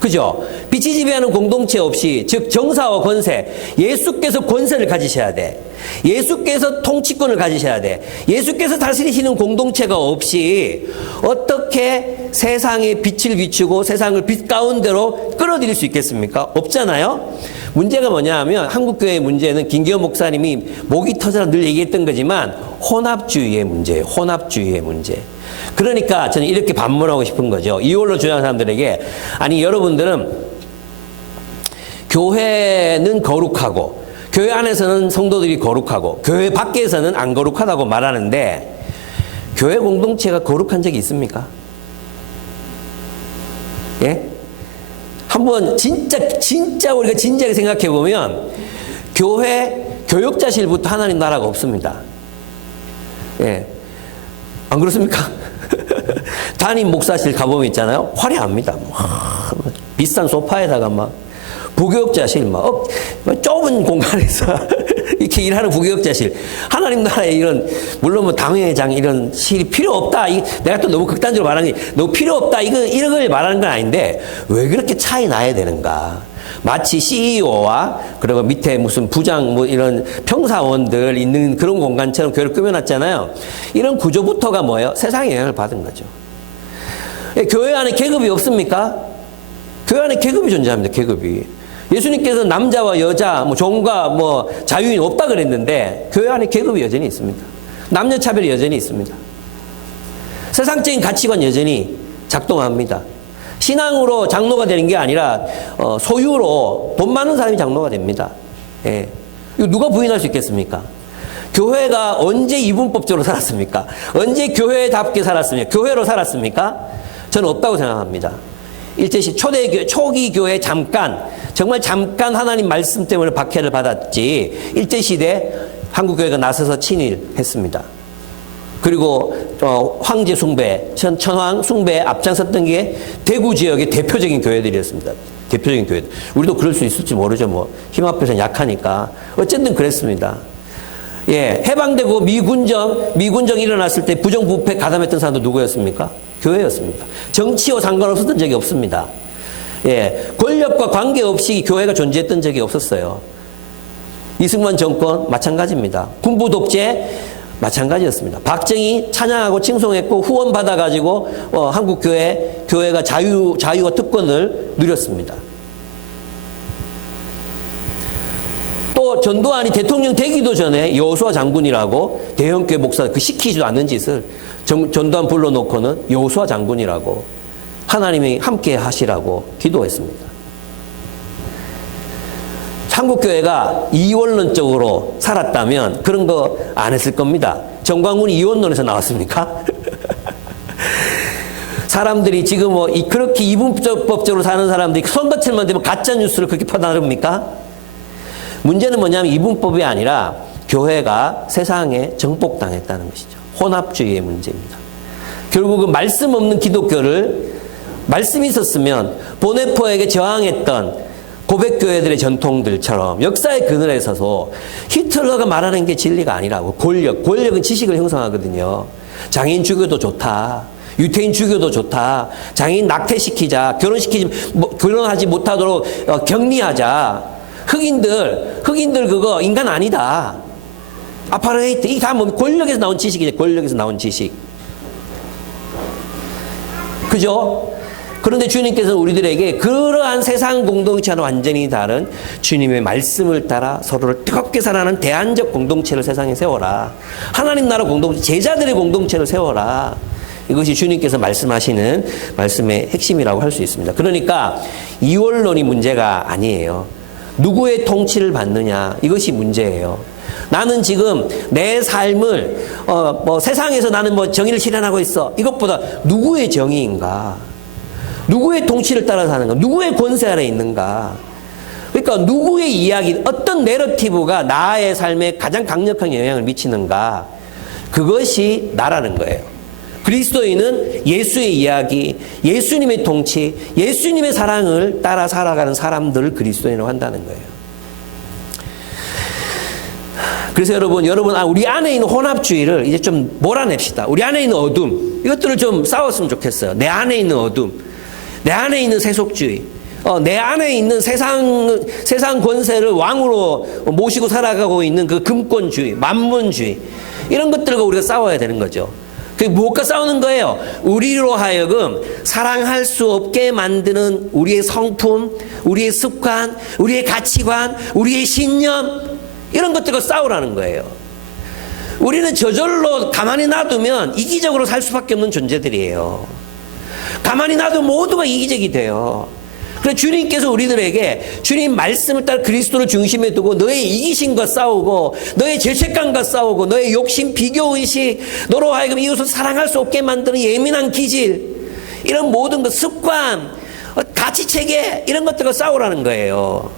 그죠? 빛이 지배하는 공동체 없이, 즉 정사와 권세, 예수께서 권세를 가지셔야 돼. 예수께서 통치권을 가지셔야 돼. 예수께서 다스리시는 공동체가 없이 어떻게 세상에 빛을 비추고 세상을 빛 가운데로 끌어들일 수 있겠습니까? 없잖아요? 문제가 뭐냐 하면 한국교회의 문제는 김기현 목사님이 목이 터져라 늘 얘기했던 거지만 혼합주의의 문제예요. 혼합주의의 문제. 그러니까 저는 이렇게 반문하고 싶은 거죠. 이원론 주장하는 사람들에게, 아니 여러분들은 교회는 거룩하고 교회 안에서는 성도들이 거룩하고 교회 밖에서는 안 거룩하다고 말하는데 교회 공동체가 거룩한 적이 있습니까? 예? 한번 진짜 우리가 진지하게 생각해 보면 교회 교역자실부터 하나님 나라가 없습니다. 예. 안 그렇습니까? 담임 목사실 가보면 있잖아요. 화려합니다. 비싼 소파에다가 막 부교역자실 막 좁은 공간에서 이렇게 일하는 부교역자실. 하나님 나라에 이런, 물론 뭐 당회장 이런 실이 필요 없다. 내가 또 너무 극단적으로 말하는 게 너무 필요 없다. 이런 걸 말하는 건 아닌데 왜 그렇게 차이 나야 되는가? 마치 CEO와 그리고 밑에 무슨 부장 뭐 이런 평사원들 있는 그런 공간처럼 교회를 꾸며놨잖아요. 이런 구조부터가 뭐예요? 세상에 영향을 받은 거죠. 교회 안에 계급이 없습니까? 교회 안에 계급이 존재합니다. 계급이. 예수님께서 남자와 여자, 뭐 종과 뭐 자유인 없다 그랬는데 교회 안에 계급이 여전히 있습니다. 남녀 차별이 여전히 있습니다. 세상적인 가치관 여전히 작동합니다. 신앙으로 장로가 되는 게 아니라 소유로 돈 많은 사람이 장로가 됩니다. 예. 이거 누가 부인할 수 있겠습니까? 교회가 언제 이분법적으로 살았습니까? 언제 교회답게 살았습니까? 교회로 살았습니까? 저는 없다고 생각합니다. 일제시 초기 교회 정말 잠깐 하나님 말씀 때문에 박해를 받았지, 일제시대 한국교회가 나서서 친일했습니다. 그리고 황제 숭배, 천황 숭배에 앞장섰던 게 대구 지역의 대표적인 교회들이었습니다. 대표적인 교회들. 우리도 그럴 수 있을지 모르죠. 뭐 힘 앞에서는 약하니까. 어쨌든 그랬습니다. 예, 해방되고 미군정 일어났을 때 부정부패 가담했던 사람도 누구였습니까? 교회였습니다. 정치와 상관없었던 적이 없습니다. 예, 권력과 관계없이 교회가 존재했던 적이 없었어요. 이승만 정권 마찬가지입니다. 군부 독재 마찬가지였습니다. 박정희 찬양하고 칭송했고 후원 받아가지고 한국 교회가 자유와 특권을 누렸습니다. 또 전두환이 대통령 되기도 전에 여호수아 장군이라고 대형교회 목사 그 시키지도 않는 짓을 전두환 불러놓고는 여호수아 장군이라고 하나님이 함께 하시라고 기도했습니다. 한국교회가 이원론적으로 살았다면 그런 거 안 했을 겁니다. 정광훈이 이원론에서 나왔습니까? 사람들이 지금 그렇게 이분법적으로 사는 사람들이 선거철만 되면 가짜뉴스를 그렇게 퍼나릅니까? 문제는 뭐냐면 이분법이 아니라 교회가 세상에 정복당했다는 것이죠. 혼합주의의 문제입니다. 결국은 말씀 없는 기독교를, 말씀이 있었으면 보네포에게 저항했던 고백교회들의 전통들처럼 역사의 그늘에 서서 히틀러가 말하는 게 진리가 아니라고, 권력은 지식을 형성하거든요. 장애인 주교도 좋다. 유태인 죽여도 좋다. 장애인 낙태시키자. 결혼하지 못하도록 격리하자. 흑인들 그거 인간 아니다. 아파르테이트. 이게 다 뭐 권력에서 나온 지식이죠. 권력에서 나온 지식. 그죠? 그런데 주님께서는 우리들에게 그러한 세상 공동체와는 완전히 다른 주님의 말씀을 따라 서로를 뜨겁게 사랑하는 대안적 공동체를 세상에 세워라. 하나님 나라 공동체, 제자들의 공동체를 세워라. 이것이 주님께서 말씀하시는 말씀의 핵심이라고 할 수 있습니다. 그러니까 이원론이 문제가 아니에요. 누구의 통치를 받느냐, 이것이 문제예요. 나는 지금 내 삶을 세상에서 나는 뭐 정의를 실현하고 있어. 이것보다 누구의 정의인가? 누구의 통치를 따라 사는가? 누구의 권세 아래 있는가? 그러니까 누구의 이야기, 어떤 내러티브가 나의 삶에 가장 강력한 영향을 미치는가? 그것이 나라는 거예요. 그리스도인은 예수의 이야기, 예수님의 통치, 예수님의 사랑을 따라 살아가는 사람들을 그리스도인이라고 한다는 거예요. 그래서 여러분, 우리 안에 있는 혼합주의를 이제 좀 몰아냅시다. 우리 안에 있는 어둠, 이것들을 좀 싸웠으면 좋겠어요. 내 안에 있는 어둠, 내 안에 있는 세속주의, 내 안에 있는 세상 권세를 왕으로 모시고 살아가고 있는 그 금권주의, 만문주의, 이런 것들과 우리가 싸워야 되는 거죠. 그게 무엇과 싸우는 거예요? 우리로 하여금 사랑할 수 없게 만드는 우리의 성품, 우리의 습관, 우리의 가치관, 우리의 신념, 이런 것들과 싸우라는 거예요. 우리는 저절로 가만히 놔두면 이기적으로 살 수밖에 없는 존재들이에요. 가만히 놔두면 모두가 이기적이 돼요. 그래서 주님께서 우리들에게 주님 말씀을 따라 그리스도를 중심에 두고 너의 이기심과 싸우고 너의 죄책감과 싸우고 너의 욕심, 비교의식, 너로 하여금 이웃을 사랑할 수 없게 만드는 예민한 기질, 이런 모든 것, 습관, 가치체계, 이런 것들과 싸우라는 거예요.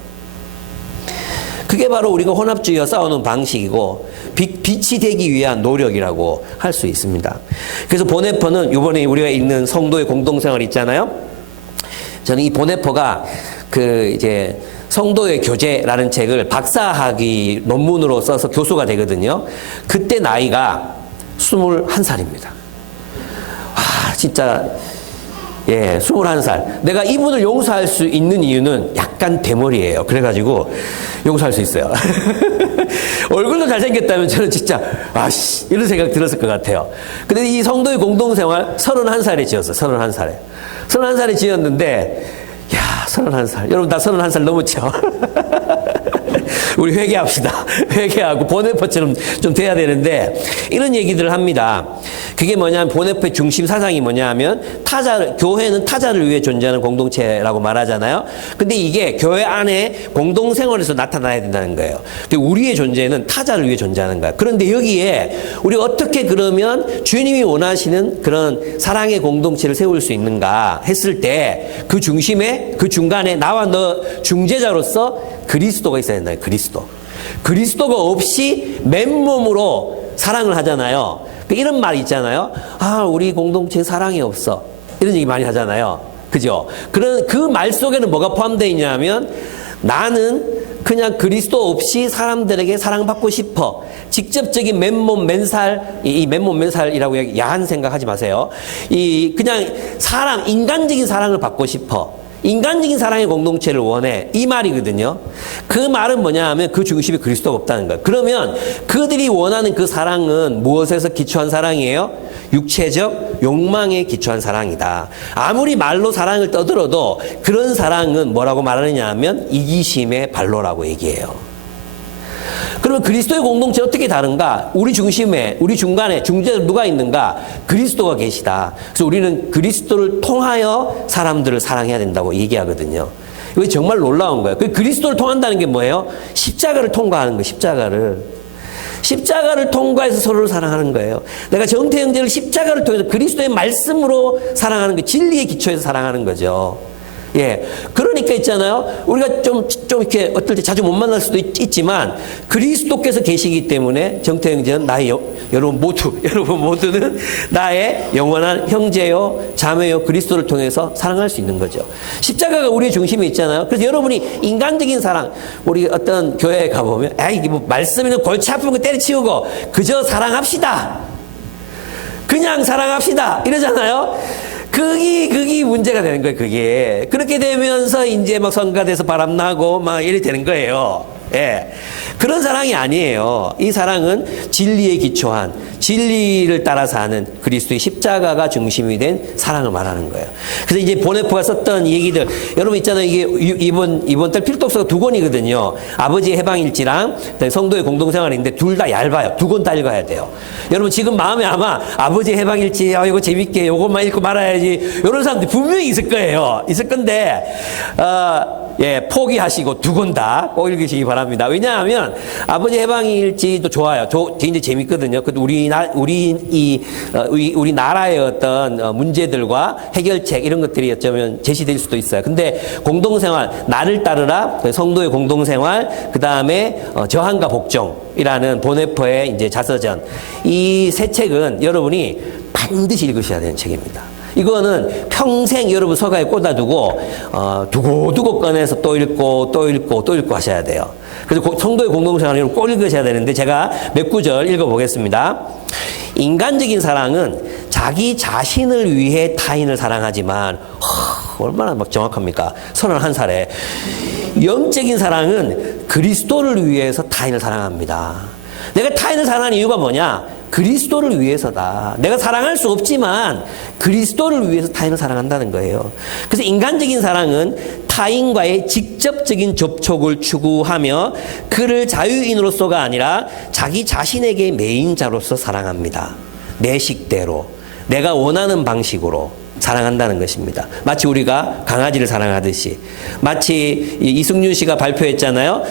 그게 바로 우리가 혼합주의와 싸우는 방식이고 빛이 되기 위한 노력이라고 할 수 있습니다. 그래서 보네퍼는 이번에 우리가 읽는 성도의 공동생활 있잖아요. 저는 이 보네퍼가 이제 성도의 교제라는 책을 박사학위 논문으로 써서 교수가 되거든요. 그때 나이가 21살입니다. 진짜, 21살. 내가 이분을 용서할 수 있는 이유는 약간 대머리예요. 그래가지고 용서할 수 있어요. 얼굴도 잘생겼다면 저는 진짜, 이런 생각 들었을 것 같아요. 근데 이 성도의 공동생활 31살에 지었어요. 31살에. 31살에 지었는데, 31살. 여러분 다 31살 넘었죠? 우리 회개합시다. 회개하고 보네퍼처럼 좀 돼야 되는데, 이런 얘기들을 합니다. 그게 뭐냐면, 보네퍼의 중심 사상이 뭐냐면, 교회는 타자를 위해 존재하는 공동체라고 말하잖아요. 근데 이게 교회 안에 공동생활에서 나타나야 된다는 거예요. 우리의 존재는 타자를 위해 존재하는 거예요. 그런데 여기에 우리가 어떻게 그러면 주님이 원하시는 그런 사랑의 공동체를 세울 수 있는가 했을 때, 그 중심에, 그 중간에 나와 너 중재자로서 그리스도가 있어야 된다. 그리스도가 없이 맨몸으로 사랑을 하잖아요. 이런 말이 있잖아요. 우리 공동체에 사랑이 없어. 이런 얘기 많이 하잖아요. 그죠? 그 말 속에는 뭐가 포함되어 있냐면, 나는 그냥 그리스도 없이 사람들에게 사랑받고 싶어. 직접적인 맨몸 맨살, 이 맨몸 맨살이라고 야한 생각하지 마세요. 그냥 인간적인 사랑을 받고 싶어. 인간적인 사랑의 공동체를 원해. 이 말이거든요. 그 말은 뭐냐 하면 그 중심에 그리스도가 없다는 거예요. 그러면 그들이 원하는 그 사랑은 무엇에서 기초한 사랑이에요? 육체적 욕망에 기초한 사랑이다. 아무리 말로 사랑을 떠들어도 그런 사랑은 뭐라고 말하느냐 하면 이기심의 발로라고 얘기해요. 그러면 그리스도의 공동체 어떻게 다른가? 우리 중심에, 우리 중간에 중재자 누가 있는가? 그리스도가 계시다. 그래서 우리는 그리스도를 통하여 사람들을 사랑해야 된다고 얘기하거든요. 이거 정말 놀라운 거예요. 그리스도를 통한다는 게 뭐예요? 십자가를 통과하는 거예요. 십자가를 통과해서 서로를 사랑하는 거예요. 내가 정태 형제를 십자가를 통해서 그리스도의 말씀으로 사랑하는 거, 진리의 기초에서 사랑하는 거죠. 그러니까 있잖아요. 우리가 좀 이렇게 어떨 때 자주 못 만날 수도 있지만, 그리스도께서 계시기 때문에 정태 형제는 여러분 모두는 나의 영원한 형제요, 자매요, 그리스도를 통해서 사랑할 수 있는 거죠. 십자가가 우리의 중심에 있잖아요. 그래서 여러분이 인간적인 사랑, 우리 어떤 교회에 가보면, 이게 뭐 말씀에는 골치 아픈 거 때려치우고, 그저 사랑합시다. 그냥 사랑합시다. 이러잖아요. 그게 문제가 되는 거예요, 그게. 그렇게 되면서 이제 막 성가돼서 바람나고 막 이렇게 되는 거예요. 예. 그런 사랑이 아니에요. 이 사랑은 진리에 기초한, 진리를 따라 사는 그리스도의 십자가가 중심이 된 사랑을 말하는 거예요. 그래서 이제 보네포가 썼던 얘기들, 여러분 있잖아요. 이게 이번 달 필독서가 2권이거든요. 아버지의 해방일지랑 성도의 공동생활인데 둘 다 얇아요. 2권 다 읽어야 돼요. 여러분 지금 마음에 아마 아버지의 해방일지, 이거 재밌게 요것만 읽고 말아야지. 이런 사람들이 분명히 있을 거예요. 있을 건데, 예, 포기하시고 2권 다 꼭 읽으시기 바랍니다. 왜냐하면 아버지 해방일지도 좋아요. 굉장히 재밌거든요. 우리 나라의 어떤 문제들과 해결책 이런 것들이 어쩌면 제시될 수도 있어요. 근데 공동생활, 나를 따르라, 성도의 공동생활, 그 다음에 저항과 복종이라는 보네포의 이제 자서전, 이 세 책은 여러분이 반드시 읽으셔야 되는 책입니다. 이거는 평생 여러분 서가에 꽂아두고 두고 꺼내서 또 읽고 하셔야 돼요. 그래서 성도의 공동생활을 꼭 읽으셔야 되는데 제가 몇 구절 읽어보겠습니다. 인간적인 사랑은 자기 자신을 위해 타인을 사랑하지만 얼마나 막 정확합니까? 31살에 영적인 사랑은 그리스도를 위해서 타인을 사랑합니다. 내가 타인을 사랑하는 이유가 뭐냐? 그리스도를 위해서다. 내가 사랑할 수 없지만 그리스도를 위해서 타인을 사랑한다는 거예요. 그래서 인간적인 사랑은 타인과의 직접적인 접촉을 추구하며 그를 자유인으로서가 아니라 자기 자신에게 매인자로서 사랑합니다. 내 식대로, 내가 원하는 방식으로 사랑한다는 것입니다. 마치 우리가 강아지를 사랑하듯이, 마치 이승윤 씨가 발표했잖아요.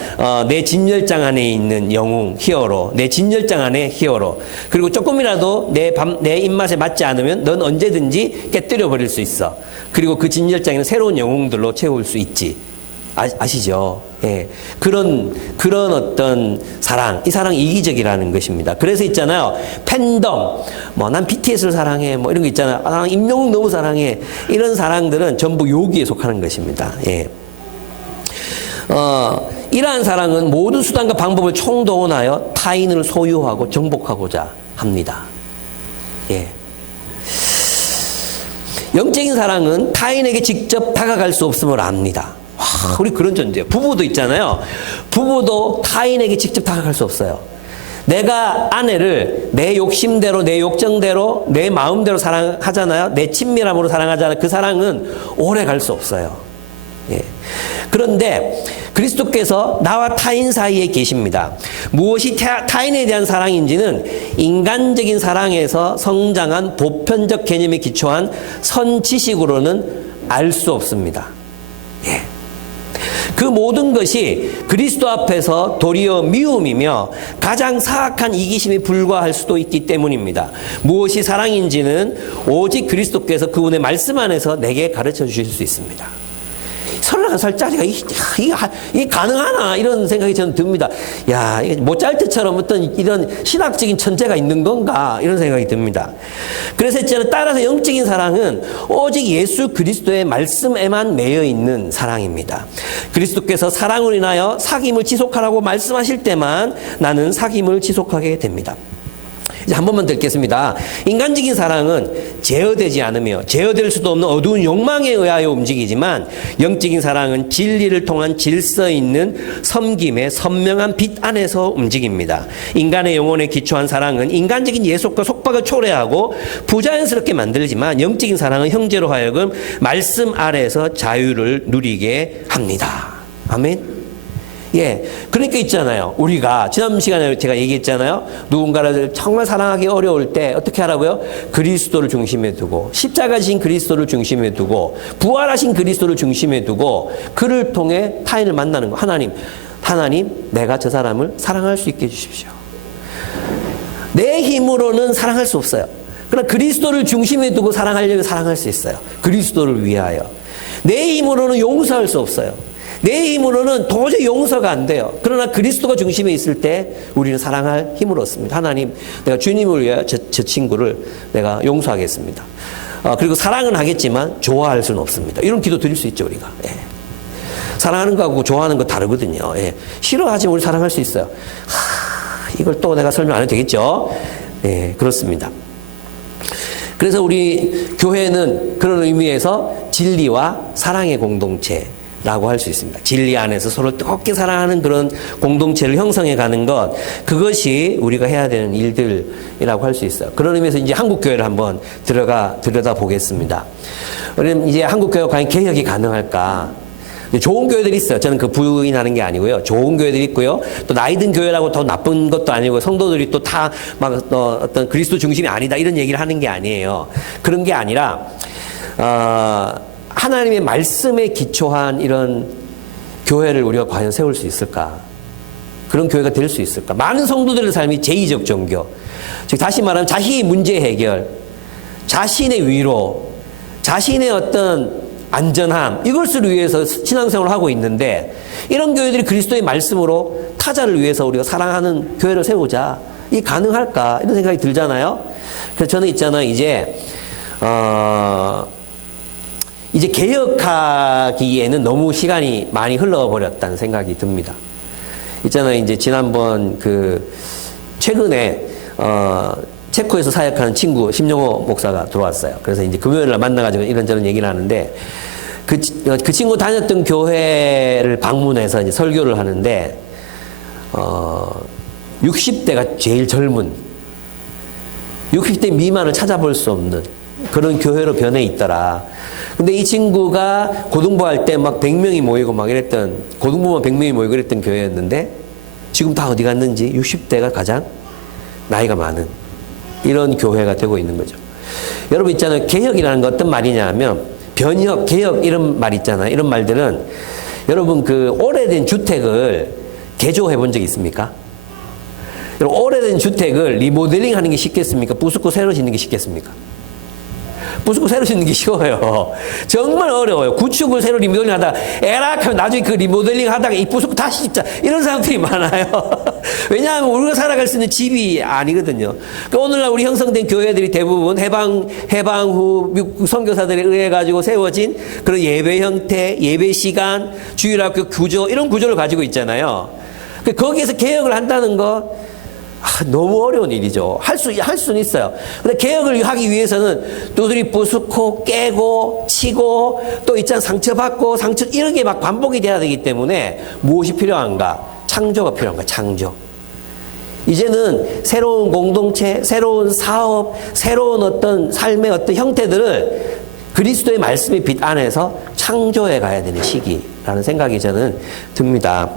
내 진열장 안에 있는 영웅, 히어로, 내 진열장 안에 히어로. 그리고 조금이라도 내 입맛에 맞지 않으면 넌 언제든지 깨뜨려 버릴 수 있어. 그리고 그 진열장에는 새로운 영웅들로 채울 수 있지. 아시죠? 예. 그런 어떤 사랑, 이 사랑이 이기적이라는 것입니다. 그래서 있잖아요. 팬덤, 난 BTS를 사랑해, 이런 거 있잖아요. 난 임영웅 너무 사랑해. 이런 사랑들은 전부 요기에 속하는 것입니다. 예. 이러한 사랑은 모든 수단과 방법을 총동원하여 타인을 소유하고 정복하고자 합니다. 예. 영적인 사랑은 타인에게 직접 다가갈 수 없음을 압니다. 우리 그런 존재예요. 부부도 있잖아요. 부부도 타인에게 직접 다가갈 수 없어요. 내가 아내를 내 욕심대로, 내 욕정대로, 내 마음대로 사랑하잖아요. 내 친밀함으로 사랑하잖아요. 그 사랑은 오래 갈 수 없어요. 예. 그런데 그리스도께서 나와 타인 사이에 계십니다. 무엇이 타인에 대한 사랑인지는 인간적인 사랑에서 성장한 보편적 개념에 기초한 선지식으로는 알 수 없습니다. 예. 그 모든 것이 그리스도 앞에서 도리어 미움이며 가장 사악한 이기심에 불과할 수도 있기 때문입니다. 무엇이 사랑인지는 오직 그리스도께서 그분의 말씀 안에서 내게 가르쳐 주실 수 있습니다. 31살짜리가 이게 가능하나 이런 생각이 저는 듭니다. 야, 모차르트처럼 어떤 이런 신학적인 천재가 있는 건가 이런 생각이 듭니다. 그래서 있잖아요. 따라서 영적인 사랑은 오직 예수 그리스도의 말씀에만 매여 있는 사랑입니다. 그리스도께서 사랑으로 인하여 사귐을 지속하라고 말씀하실 때만 나는 사귐을 지속하게 됩니다. 이제 한 번만 듣겠습니다. 인간적인 사랑은 제어되지 않으며 제어될 수도 없는 어두운 욕망에 의하여 움직이지만 영적인 사랑은 진리를 통한 질서 있는 섬김의 선명한 빛 안에서 움직입니다. 인간의 영혼에 기초한 사랑은 인간적인 예속과 속박을 초래하고 부자연스럽게 만들지만 영적인 사랑은 형제로 하여금 말씀 아래에서 자유를 누리게 합니다. 아멘. 예. 그러니까 있잖아요. 우리가 지난 시간에 제가 얘기했잖아요. 누군가를 정말 사랑하기 어려울 때 어떻게 하라고요? 그리스도를 중심에 두고, 십자가신 그리스도를 중심에 두고, 부활하신 그리스도를 중심에 두고, 그를 통해 타인을 만나는 거. 하나님, 내가 저 사람을 사랑할 수 있게 해주십시오. 내 힘으로는 사랑할 수 없어요. 그러나 그리스도를 중심에 두고 사랑하려면 사랑할 수 있어요. 그리스도를 위하여. 내 힘으로는 용서할 수 없어요. 내 힘으로는 도저히 용서가 안 돼요. 그러나 그리스도가 중심에 있을 때 우리는 사랑할 힘을 얻습니다. 하나님, 내가 주님을 위하여 저 친구를 내가 용서하겠습니다. 그리고 사랑은 하겠지만 좋아할 수는 없습니다. 이런 기도 드릴 수 있죠, 우리가. 예. 사랑하는 거하고 좋아하는 거 다르거든요. 예. 싫어하지만 우리 사랑할 수 있어요. 이걸 또 내가 설명 안 해도 되겠죠? 예, 그렇습니다. 그래서 우리 교회는 그런 의미에서 진리와 사랑의 공동체라고 할 수 있습니다. 진리 안에서 서로 뜨겁게 사랑하는 그런 공동체를 형성해 가는 것, 그것이 우리가 해야 되는 일들이라고 할 수 있어요. 그런 의미에서 이제 한국교회를 한번 들여다 보겠습니다. 그럼 이제 한국교회가 과연 개혁이 가능할까? 좋은 교회들이 있어요. 저는 그 부인하는 게 아니고요. 좋은 교회들이 있고요. 또 나이 든 교회라고 더 나쁜 것도 아니고 성도들이 또 다 막 어떤 그리스도 중심이 아니다 이런 얘기를 하는 게 아니에요. 그런 게 아니라 하나님의 말씀에 기초한 이런 교회를 우리가 과연 세울 수 있을까? 그런 교회가 될 수 있을까? 많은 성도들의 삶이 제의적 종교, 즉 다시 말하면 자신의 문제 해결, 자신의 위로, 자신의 어떤 안전함, 이것을 위해서 신앙생활을 하고 있는데, 이런 교회들이 그리스도의 말씀으로 타자를 위해서 우리가 사랑하는 교회를 세우자, 이 가능할까? 이런 생각이 들잖아요. 그래서 저는 있잖아요, 이제 개혁하기에는 너무 시간이 많이 흘러버렸다는 생각이 듭니다. 있잖아요, 이제 지난번 최근에 체코에서 사역하는 친구 심영호 목사가 들어왔어요. 그래서 이제 금요일날 만나가지고 이런저런 얘기를 하는데, 그 친구 다녔던 교회를 방문해서 이제 설교를 하는데, 60대가 제일 젊은, 60대 미만을 찾아볼 수 없는 그런 교회로 변해 있더라. 근데 이 친구가 고등부할 때 막 100명이 모이고 막 이랬던, 고등부만 100명이 모이고 그랬던 교회였는데, 지금 다 어디 갔는지 60대가 가장 나이가 많은 이런 교회가 되고 있는 거죠. 여러분 있잖아요. 개혁이라는 건 어떤 말이냐 하면, 변혁, 개혁 이런 말 있잖아요. 이런 말들은 여러분 오래된 주택을 개조해 본 적 있습니까? 여러분 오래된 주택을 리모델링 하는 게 쉽겠습니까? 부수고 새로 짓는 게 쉽겠습니까? 부수고 새로 짓는 게 쉬워요. 정말 어려워요. 구축을 새로 리모델링 하다가 에락 하면 나중에 그 리모델링 하다가 이 부수고 다시 짓자. 이런 사람들이 많아요. 왜냐하면 우리가 살아갈 수 있는 집이 아니거든요. 그러니까 오늘날 우리 형성된 교회들이 대부분 해방 후 미국 선교사들에 의해 가지고 세워진 그런 예배 형태, 예배 시간, 주일학교 구조, 이런 구조를 가지고 있잖아요. 거기에서 개혁을 한다는 거 너무 어려운 일이죠. 할 수는 있어요. 근데 개혁을 하기 위해서는 두드리 부수고 깨고 치고 또 있잖아 상처받고 이런 게 막 반복이 돼야 되기 때문에 무엇이 필요한가? 창조가 필요한 거야. 창조. 이제는 새로운 공동체, 새로운 사업, 새로운 어떤 삶의 어떤 형태들을 그리스도의 말씀의 빛 안에서 창조해 가야 되는 시기라는 생각이 저는 듭니다.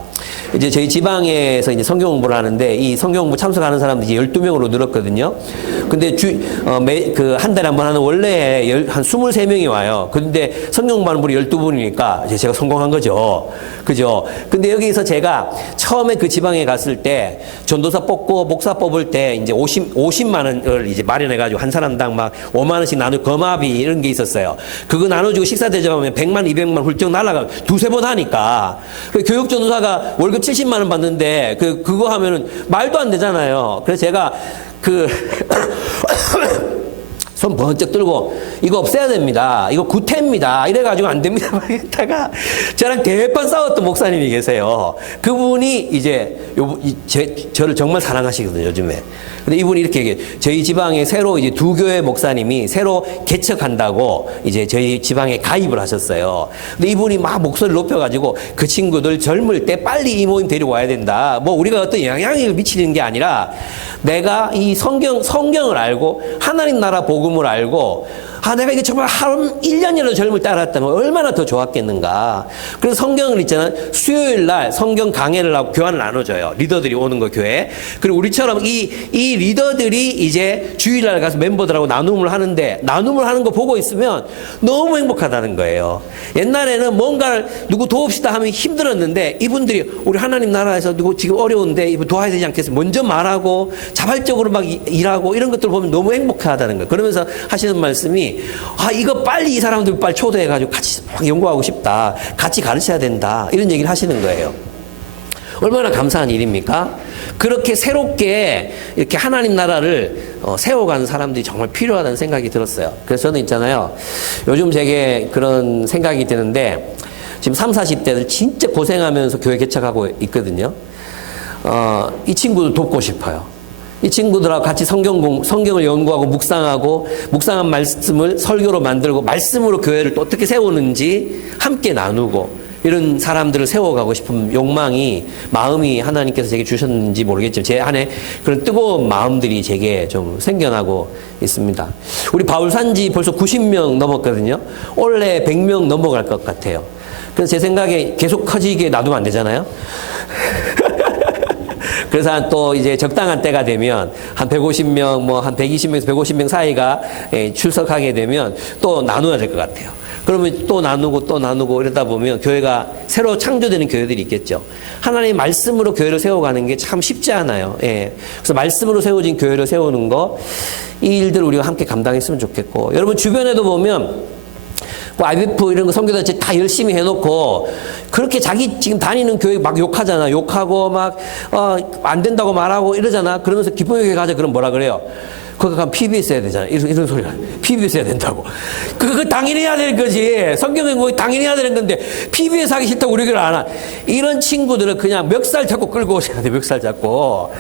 이제 저희 지방에서 이제 성경 공부를 하는데, 이 성경 공부 참석하는 사람들이 12명으로 늘었거든요. 근데 한 달에 한 번 하는 원래 한 23명이 와요. 근데 성경 공부하는 분이 12분이니까 이제 제가 성공한 거죠. 그죠? 근데 여기서 제가 처음에 그 지방에 갔을 때 전도사 뽑고 목사 뽑을 때 이제 50만 원을 이제 마련해가지고 한 사람당 막 5만 원씩 나누고 거마비 이런 게 있었어요. 그거 나눠주고 식사 대접하면 100만, 200만 훌쩍 날아가고 두세 번 하니까. 교육 전도사가 월급 70만 원 받는데 그거 하면은 말도 안 되잖아요. 그래서 제가 손 번쩍 들고 이거 없애야 됩니다. 이거 구태입니다. 이래가지고 안 됩니다. 막 이랬다가 저랑 대판 싸웠던 목사님이 계세요. 그분이 이제 저를 정말 사랑하시거든요, 요즘에. 근데 이분이 이렇게 얘기해요. 저희 지방에 새로 이제 두 교회 목사님이 새로 개척한다고 이제 저희 지방에 가입을 하셨어요. 근데 이분이 막 목소리를 높여가지고 그 친구들 젊을 때 빨리 이 모임 데리고 와야 된다. 뭐 우리가 어떤 영향을 미치는 게 아니라 내가 이 성경을 알고 하나님 나라 복음을 알고 내가 이게 정말 한 1년이라도 젊을 때 알았다면 얼마나 더 좋았겠는가. 그래서 성경을 있잖아요. 수요일 날 성경 강해를 하고 교환을 나눠줘요. 리더들이 오는 거 교회. 그리고 우리처럼 이 리더들이 이제 주일날 가서 멤버들하고 나눔을 하는데, 나눔을 하는 거 보고 있으면 너무 행복하다는 거예요. 옛날에는 뭔가를 누구 도웁시다 하면 힘들었는데, 이분들이 우리 하나님 나라에서 누구 지금 어려운데 이분 도와야 되지 않겠어요? 먼저 말하고 자발적으로 막 일하고 이런 것들 보면 너무 행복하다는 거예요. 그러면서 하시는 말씀이, 이거 빨리 이 사람들 빨리 초대해가지고 같이 막 연구하고 싶다. 같이 가르쳐야 된다. 이런 얘기를 하시는 거예요. 얼마나 감사한 일입니까? 그렇게 새롭게 이렇게 하나님 나라를 세워가는 사람들이 정말 필요하다는 생각이 들었어요. 그래서 저는 있잖아요. 요즘 제게 그런 생각이 드는데, 지금 30, 40대들 진짜 고생하면서 교회 개척하고 있거든요. 이 친구들 돕고 싶어요. 이 친구들하고 같이 성경을 연구하고 묵상한 말씀을 설교로 만들고 말씀으로 교회를 또 어떻게 세우는지 함께 나누고 이런 사람들을 세워가고 싶은 마음이 하나님께서 제게 주셨는지 모르겠지만 제 안에 그런 뜨거운 마음들이 제게 좀 생겨나고 있습니다. 우리 바울 산지 벌써 90명 넘었거든요. 올해 100명 넘어갈 것 같아요. 그래서 제 생각에 계속 커지게 놔두면 안 되잖아요. 그래서 또 이제 적당한 때가 되면 한 150명, 뭐 한 120명에서 150명 사이가 출석하게 되면 또 나눠야 될 것 같아요. 그러면 또 나누고 이러다 보면 교회가 새로 창조되는 교회들이 있겠죠. 하나님의 말씀으로 교회를 세워가는 게 참 쉽지 않아요. 예. 그래서 말씀으로 세워진 교회를 세우는 거, 이 일들을 우리가 함께 감당했으면 좋겠고, 여러분 주변에도 보면 뭐 IBF 이런 거 선교단체 다 열심히 해놓고 그렇게 자기 지금 다니는 교회 막 욕하잖아. 욕하고 막 안 된다고 말하고 이러잖아. 그러면서 기쁨교회 가자. 그럼 뭐라 그래요? 거기 가면 PBS 해야 되잖아. 이런 소리가. PBS 해야 된다고. 그거 당연히 해야 되는 거지. 성경은 뭐 당연히 해야 되는 건데 PBS 하기 싫다고 우리 교회를 안 하. 이런 친구들은 그냥 멱살 잡고 끌고 오셔야 돼. 멱살 잡고.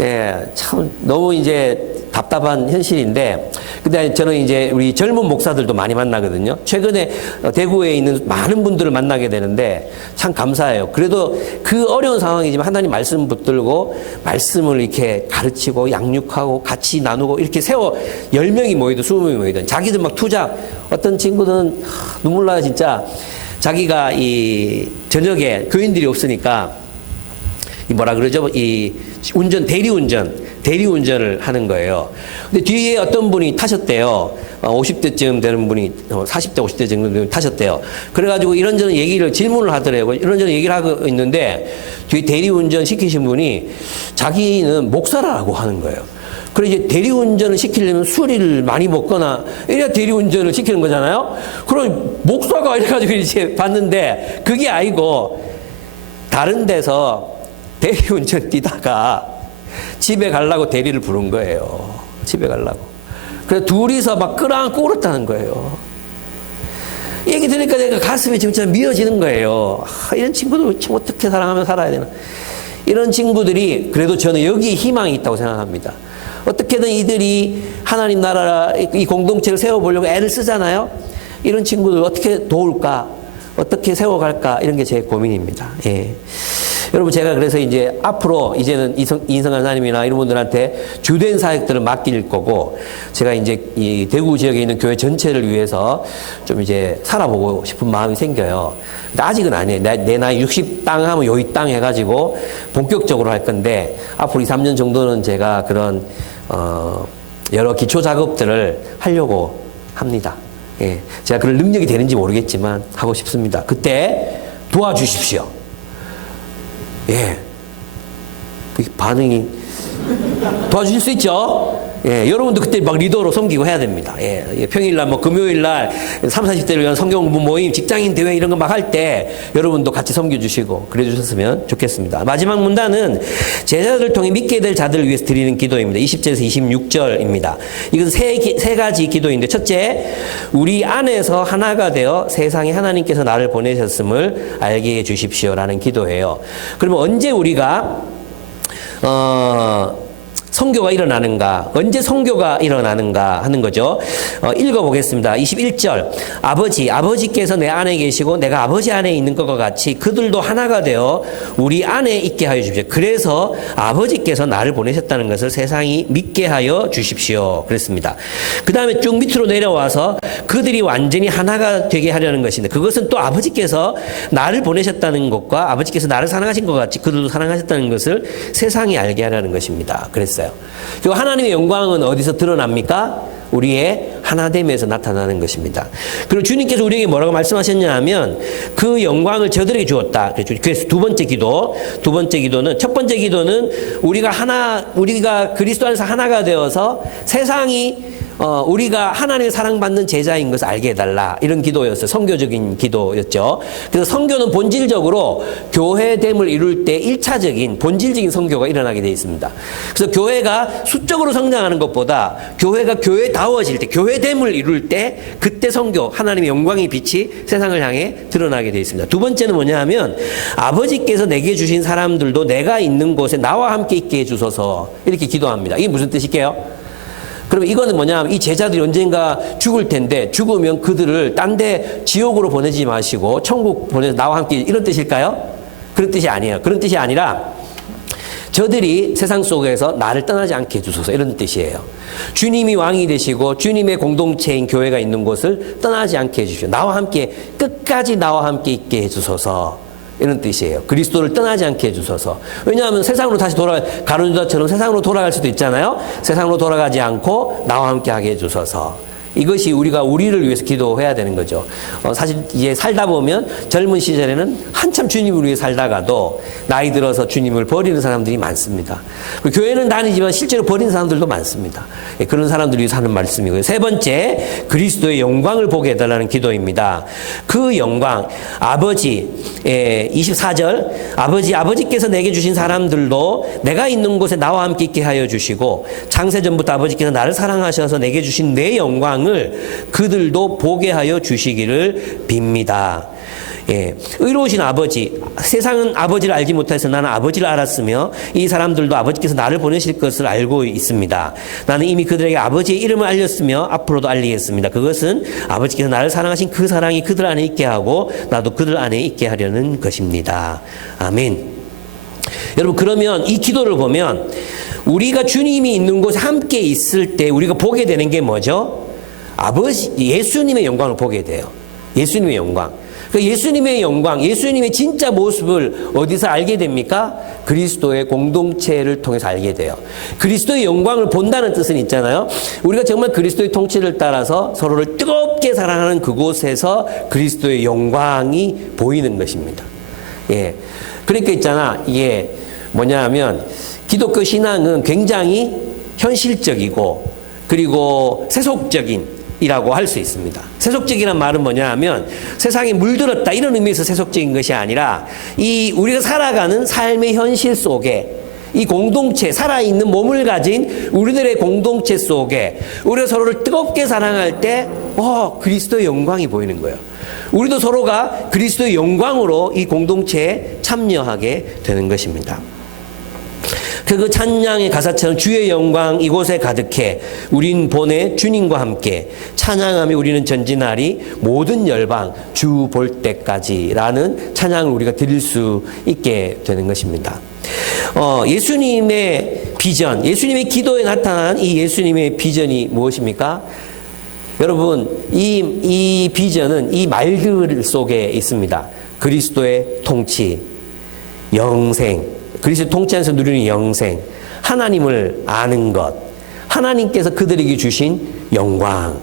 예, 참 너무 이제 답답한 현실인데, 근데 저는 이제 우리 젊은 목사들도 많이 만나거든요. 최근에 대구에 있는 많은 분들을 만나게 되는데 참 감사해요. 그래도 그 어려운 상황이지만 하나님 말씀 붙들고 말씀을 이렇게 가르치고 양육하고 같이 나누고 이렇게 세워 10명이 모이든 20명이 모이든 자기들 막 투작, 어떤 친구들은 눈물 나요 진짜. 자기가 이 저녁에 교인들이 없으니까 이 뭐라 그러죠? 이 대리운전을 하는 거예요. 근데 뒤에 어떤 분이 타셨대요. 50대쯤 되는 분이, 40대, 50대 정도 타셨대요. 그래가지고 이런저런 질문을 하더라고요. 이런저런 얘기를 하고 있는데, 뒤에 대리운전 시키신 분이 자기는 목사라고 하는 거예요. 그래서 이제 대리운전을 시키려면 술을 많이 먹거나, 이래야 대리운전을 시키는 거잖아요? 그럼 목사가 이래가지고 이제 봤는데, 그게 아니고, 다른 데서 대리운전 뛰다가 집에 가려고 대리를 부른 거예요. 집에 가려고. 그래서 둘이서 막 끌어안고 울었다는 거예요. 얘기 들으니까 내가 가슴이 진짜 미어지는 거예요. 이런 친구들 참 어떻게 사랑하며 살아야 되나. 이런 친구들이 그래도 저는 여기에 희망이 있다고 생각합니다. 어떻게든 이들이 하나님 나라 이 공동체를 세워보려고 애를 쓰잖아요. 이런 친구들 어떻게 도울까? 어떻게 세워갈까? 이런 게 제 고민입니다. 예. 여러분 제가 그래서 이제 앞으로 이제는 이성한 하나님이나 이런 분들한테 주된 사역들을 맡길 거고, 제가 이제 이 대구 지역에 있는 교회 전체를 위해서 좀 이제 살아보고 싶은 마음이 생겨요. 근데 아직은 아니에요. 내 나이 60 땅 하면 요이 땅 해가지고 본격적으로 할 건데, 앞으로 2, 3년 정도는 제가 그런 여러 기초 작업들을 하려고 합니다. 예. 제가 그럴 능력이 되는지 모르겠지만 하고 싶습니다. 그때 도와주십시오. 예. 반응이 도와주실 수 있죠? 예. 여러분도 그때 막 리더로 섬기고 해야 됩니다. 예. 평일날, 뭐 금요일날 30, 40대를 위한 성경 공부 모임, 직장인 대회 이런 거 막 할 때 여러분도 같이 섬겨주시고 그래 주셨으면 좋겠습니다. 마지막 문단은 제자들을 통해 믿게 될 자들을 위해서 드리는 기도입니다. 20절에서 26절입니다. 이것은 세 가지 기도인데, 첫째, 우리 안에서 하나가 되어 세상에 하나님께서 나를 보내셨음을 알게 해 주십시오라는 기도예요. 그러면 언제 우리가 선교가 일어나는가, 언제 선교가 일어나는가 하는 거죠. 읽어보겠습니다. 21절. 아버지께서 내 안에 계시고 내가 아버지 안에 있는 것과 같이 그들도 하나가 되어 우리 안에 있게 하여 주십시오. 그래서 아버지께서 나를 보내셨다는 것을 세상이 믿게 하여 주십시오. 그랬습니다. 그 다음에 쭉 밑으로 내려와서 그들이 완전히 하나가 되게 하려는 것인데, 그것은 또 아버지께서 나를 보내셨다는 것과 아버지께서 나를 사랑하신 것 같이 그들도 사랑하셨다는 것을 세상이 알게 하려는 것입니다. 그랬어요. 그리고 하나님의 영광은 어디서 드러납니까? 우리의 하나됨에서 나타나는 것입니다. 그리고 주님께서 우리에게 뭐라고 말씀하셨냐 하면 그 영광을 저들에게 주었다. 그래서 두 번째 기도는, 첫 번째 기도는 우리가 그리스도 안에서 하나가 되어서 세상이 우리가 하나님의 사랑받는 제자인 것을 알게 해달라. 이런 기도였어요. 선교적인 기도였죠. 그래서 선교는 본질적으로 교회됨을 이룰 때 1차적인 본질적인 선교가 일어나게 되어 있습니다. 그래서 교회가 수적으로 성장하는 것보다 교회가 교회다워질 때, 교회됨을 이룰 때 그때 선교, 하나님의 영광의 빛이 세상을 향해 드러나게 되어 있습니다. 두 번째는 뭐냐 하면 아버지께서 내게 주신 사람들도 내가 있는 곳에 나와 함께 있게 해주소서 이렇게 기도합니다. 이게 무슨 뜻일게요? 그럼 이거는 뭐냐면 이 제자들이 언젠가 죽을 텐데 죽으면 그들을 딴 데 지옥으로 보내지 마시고 천국 보내서 나와 함께 이런 뜻일까요? 그런 뜻이 아니에요. 그런 뜻이 아니라 저들이 세상 속에서 나를 떠나지 않게 해주소서 이런 뜻이에요. 주님이 왕이 되시고 주님의 공동체인 교회가 있는 곳을 떠나지 않게 해주십시오. 나와 함께 끝까지 나와 함께 있게 해주소서 이런 뜻이에요. 그리스도를 떠나지 않게 해주소서. 왜냐하면 세상으로 다시 가룟 유다처럼 세상으로 돌아갈 수도 있잖아요. 세상으로 돌아가지 않고 나와 함께 하게 해주소서. 이것이 우리가 우리를 위해서 기도해야 되는 거죠. 사실 이제 살다 보면 젊은 시절에는 한참 주님을 위해 살다가도 나이 들어서 주님을 버리는 사람들이 많습니다. 교회는 다니지만 실제로 버리는 사람들도 많습니다. 그런 사람들이 사는 말씀이고요. 세 번째, 그리스도의 영광을 보게 해달라는 기도입니다. 그 영광, 아버지, 24절, 아버지께서 내게 주신 사람들도 내가 있는 곳에 나와 함께 있게 하여 주시고 창세전부터 아버지께서 나를 사랑하셔서 내게 주신 내 영광 을 그들도 보게 하여 주시기를 빕니다. 예, 의로우신 아버지, 세상은 아버지를 알지 못해서 나는 아버지를 알았으며 이 사람들도 아버지께서 나를 보내실 것을 알고 있습니다. 나는 이미 그들에게 아버지의 이름을 알렸으며 앞으로도 알리겠습니다. 그것은 아버지께서 나를 사랑하신 그 사랑이 그들 안에 있게 하고 나도 그들 안에 있게 하려는 것입니다. 아멘. 여러분, 그러면 이 기도를 보면 우리가 주님이 있는 곳에 함께 있을 때 우리가 보게 되는 게 뭐죠? 예수님의 영광을 보게 돼요. 예수님의 영광. 예수님의 영광, 예수님의 진짜 모습을 어디서 알게 됩니까? 그리스도의 공동체를 통해서 알게 돼요. 그리스도의 영광을 본다는 뜻은 있잖아요. 우리가 정말 그리스도의 통치를 따라서 서로를 뜨겁게 사랑하는 그곳에서 그리스도의 영광이 보이는 것입니다. 예. 그러니까 있잖아. 이게 뭐냐 하면 기독교 신앙은 굉장히 현실적이고 그리고 세속적인 이라고 할 수 있습니다. 세속적이란 말은 뭐냐 하면 세상에 물들었다 이런 의미에서 세속적인 것이 아니라 이 우리가 살아가는 삶의 현실 속에 이 공동체, 살아있는 몸을 가진 우리들의 공동체 속에 우리가 서로를 뜨겁게 사랑할 때 그리스도의 영광이 보이는 거예요. 우리도 서로가 그리스도의 영광으로 이 공동체에 참여하게 되는 것입니다. 그 찬양의 가사처럼 주의 영광 이곳에 가득해 우린 보내 주님과 함께 찬양하며 우리는 전진하리 모든 열방 주 볼 때까지라는 찬양을 우리가 드릴 수 있게 되는 것입니다. 예수님의 비전, 예수님의 기도에 나타난 이 예수님의 비전이 무엇입니까? 여러분, 이 비전은 이 말들 속에 있습니다. 그리스도의 통치, 영생, 그리스도 통치 안에서 누리는 영생, 하나님을 아는 것, 하나님께서 그들에게 주신 영광,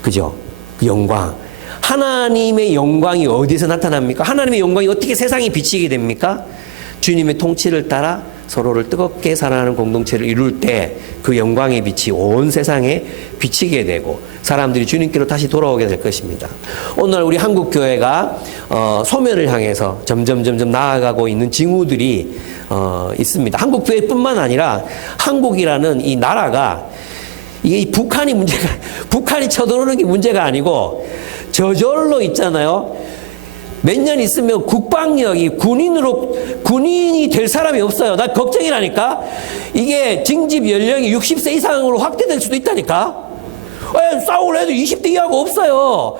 그죠? 영광. 하나님의 영광이 어디서 나타납니까? 하나님의 영광이 어떻게 세상에 비치게 됩니까? 주님의 통치를 따라 서로를 뜨겁게 사랑하는 공동체를 이룰 때 그 영광의 빛이 온 세상에 비치게 되고 사람들이 주님께로 다시 돌아오게 될 것입니다. 오늘 우리 한국교회가 소멸을 향해서 점점 나아가고 있는 징후들이 있습니다. 한국교회뿐만 아니라 한국이라는 이 나라가 이게 북한이 쳐들어오는 게 문제가 아니고 저절로 있잖아요. 몇 년 있으면 국방력이 군인이 될 사람이 없어요. 나 걱정이라니까. 이게 징집 연령이 60세 이상으로 확대될 수도 있다니까. 싸울 애들 20대 이하가 없어요.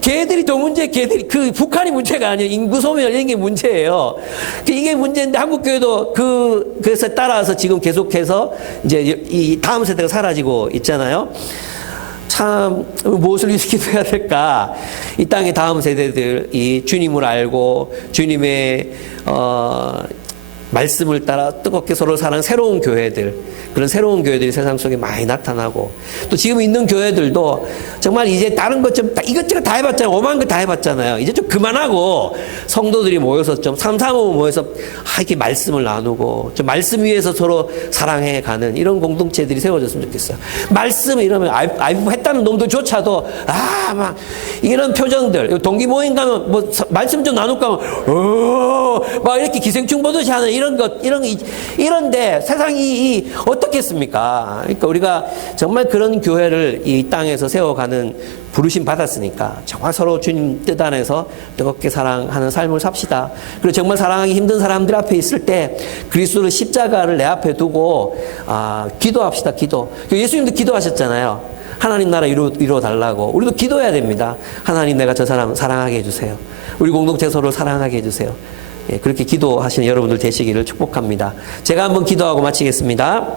걔들이 더 문제, 북한이 문제가 아니에요. 인구 소멸 이런 게 문제예요. 이게 문제인데 한국교회도 그래서 따라서 지금 계속해서 이제 이 다음 세대가 사라지고 있잖아요. 참 무엇을 일으켜야 될까? 이 땅의 다음 세대들이 주님을 알고 주님의 말씀을 따라 뜨겁게 서로 사는 새로운 교회들, 그런 새로운 교회들이 세상 속에 많이 나타나고, 또 지금 있는 교회들도 정말 이제 다른 것 좀 이것저것 다 해봤잖아요. 오만 거 다 해봤잖아요. 이제 좀 그만하고 성도들이 모여서 좀 삼삼오오 모여서 이렇게 말씀을 나누고 좀 말씀 위에서 서로 사랑해 가는 이런 공동체들이 세워졌으면 좋겠어요. 말씀 이러면 아이프 했다는 놈들조차도 막 이런 표정들, 동기 모임 가면 뭐 말씀 좀 나눌까 하면 막 이렇게 기생충 보듯이 하는 이런 것, 이런데 세상이 어떻겠습니까? 그러니까 우리가 정말 그런 교회를 이 땅에서 세워가는 부르심 받았으니까 정말 서로 주님 뜻 안에서 뜨겁게 사랑하는 삶을 삽시다. 그리고 정말 사랑하기 힘든 사람들 앞에 있을 때 그리스도의 십자가를 내 앞에 두고 기도합시다. 기도. 예수님도 기도하셨잖아요. 하나님 나라 이루어 달라고. 우리도 기도해야 됩니다. 하나님, 내가 저 사람 사랑하게 해주세요. 우리 공동체 서로 사랑하게 해주세요. 그렇게 기도하시는 여러분들 되시기를 축복합니다. 제가 한번 기도하고 마치겠습니다.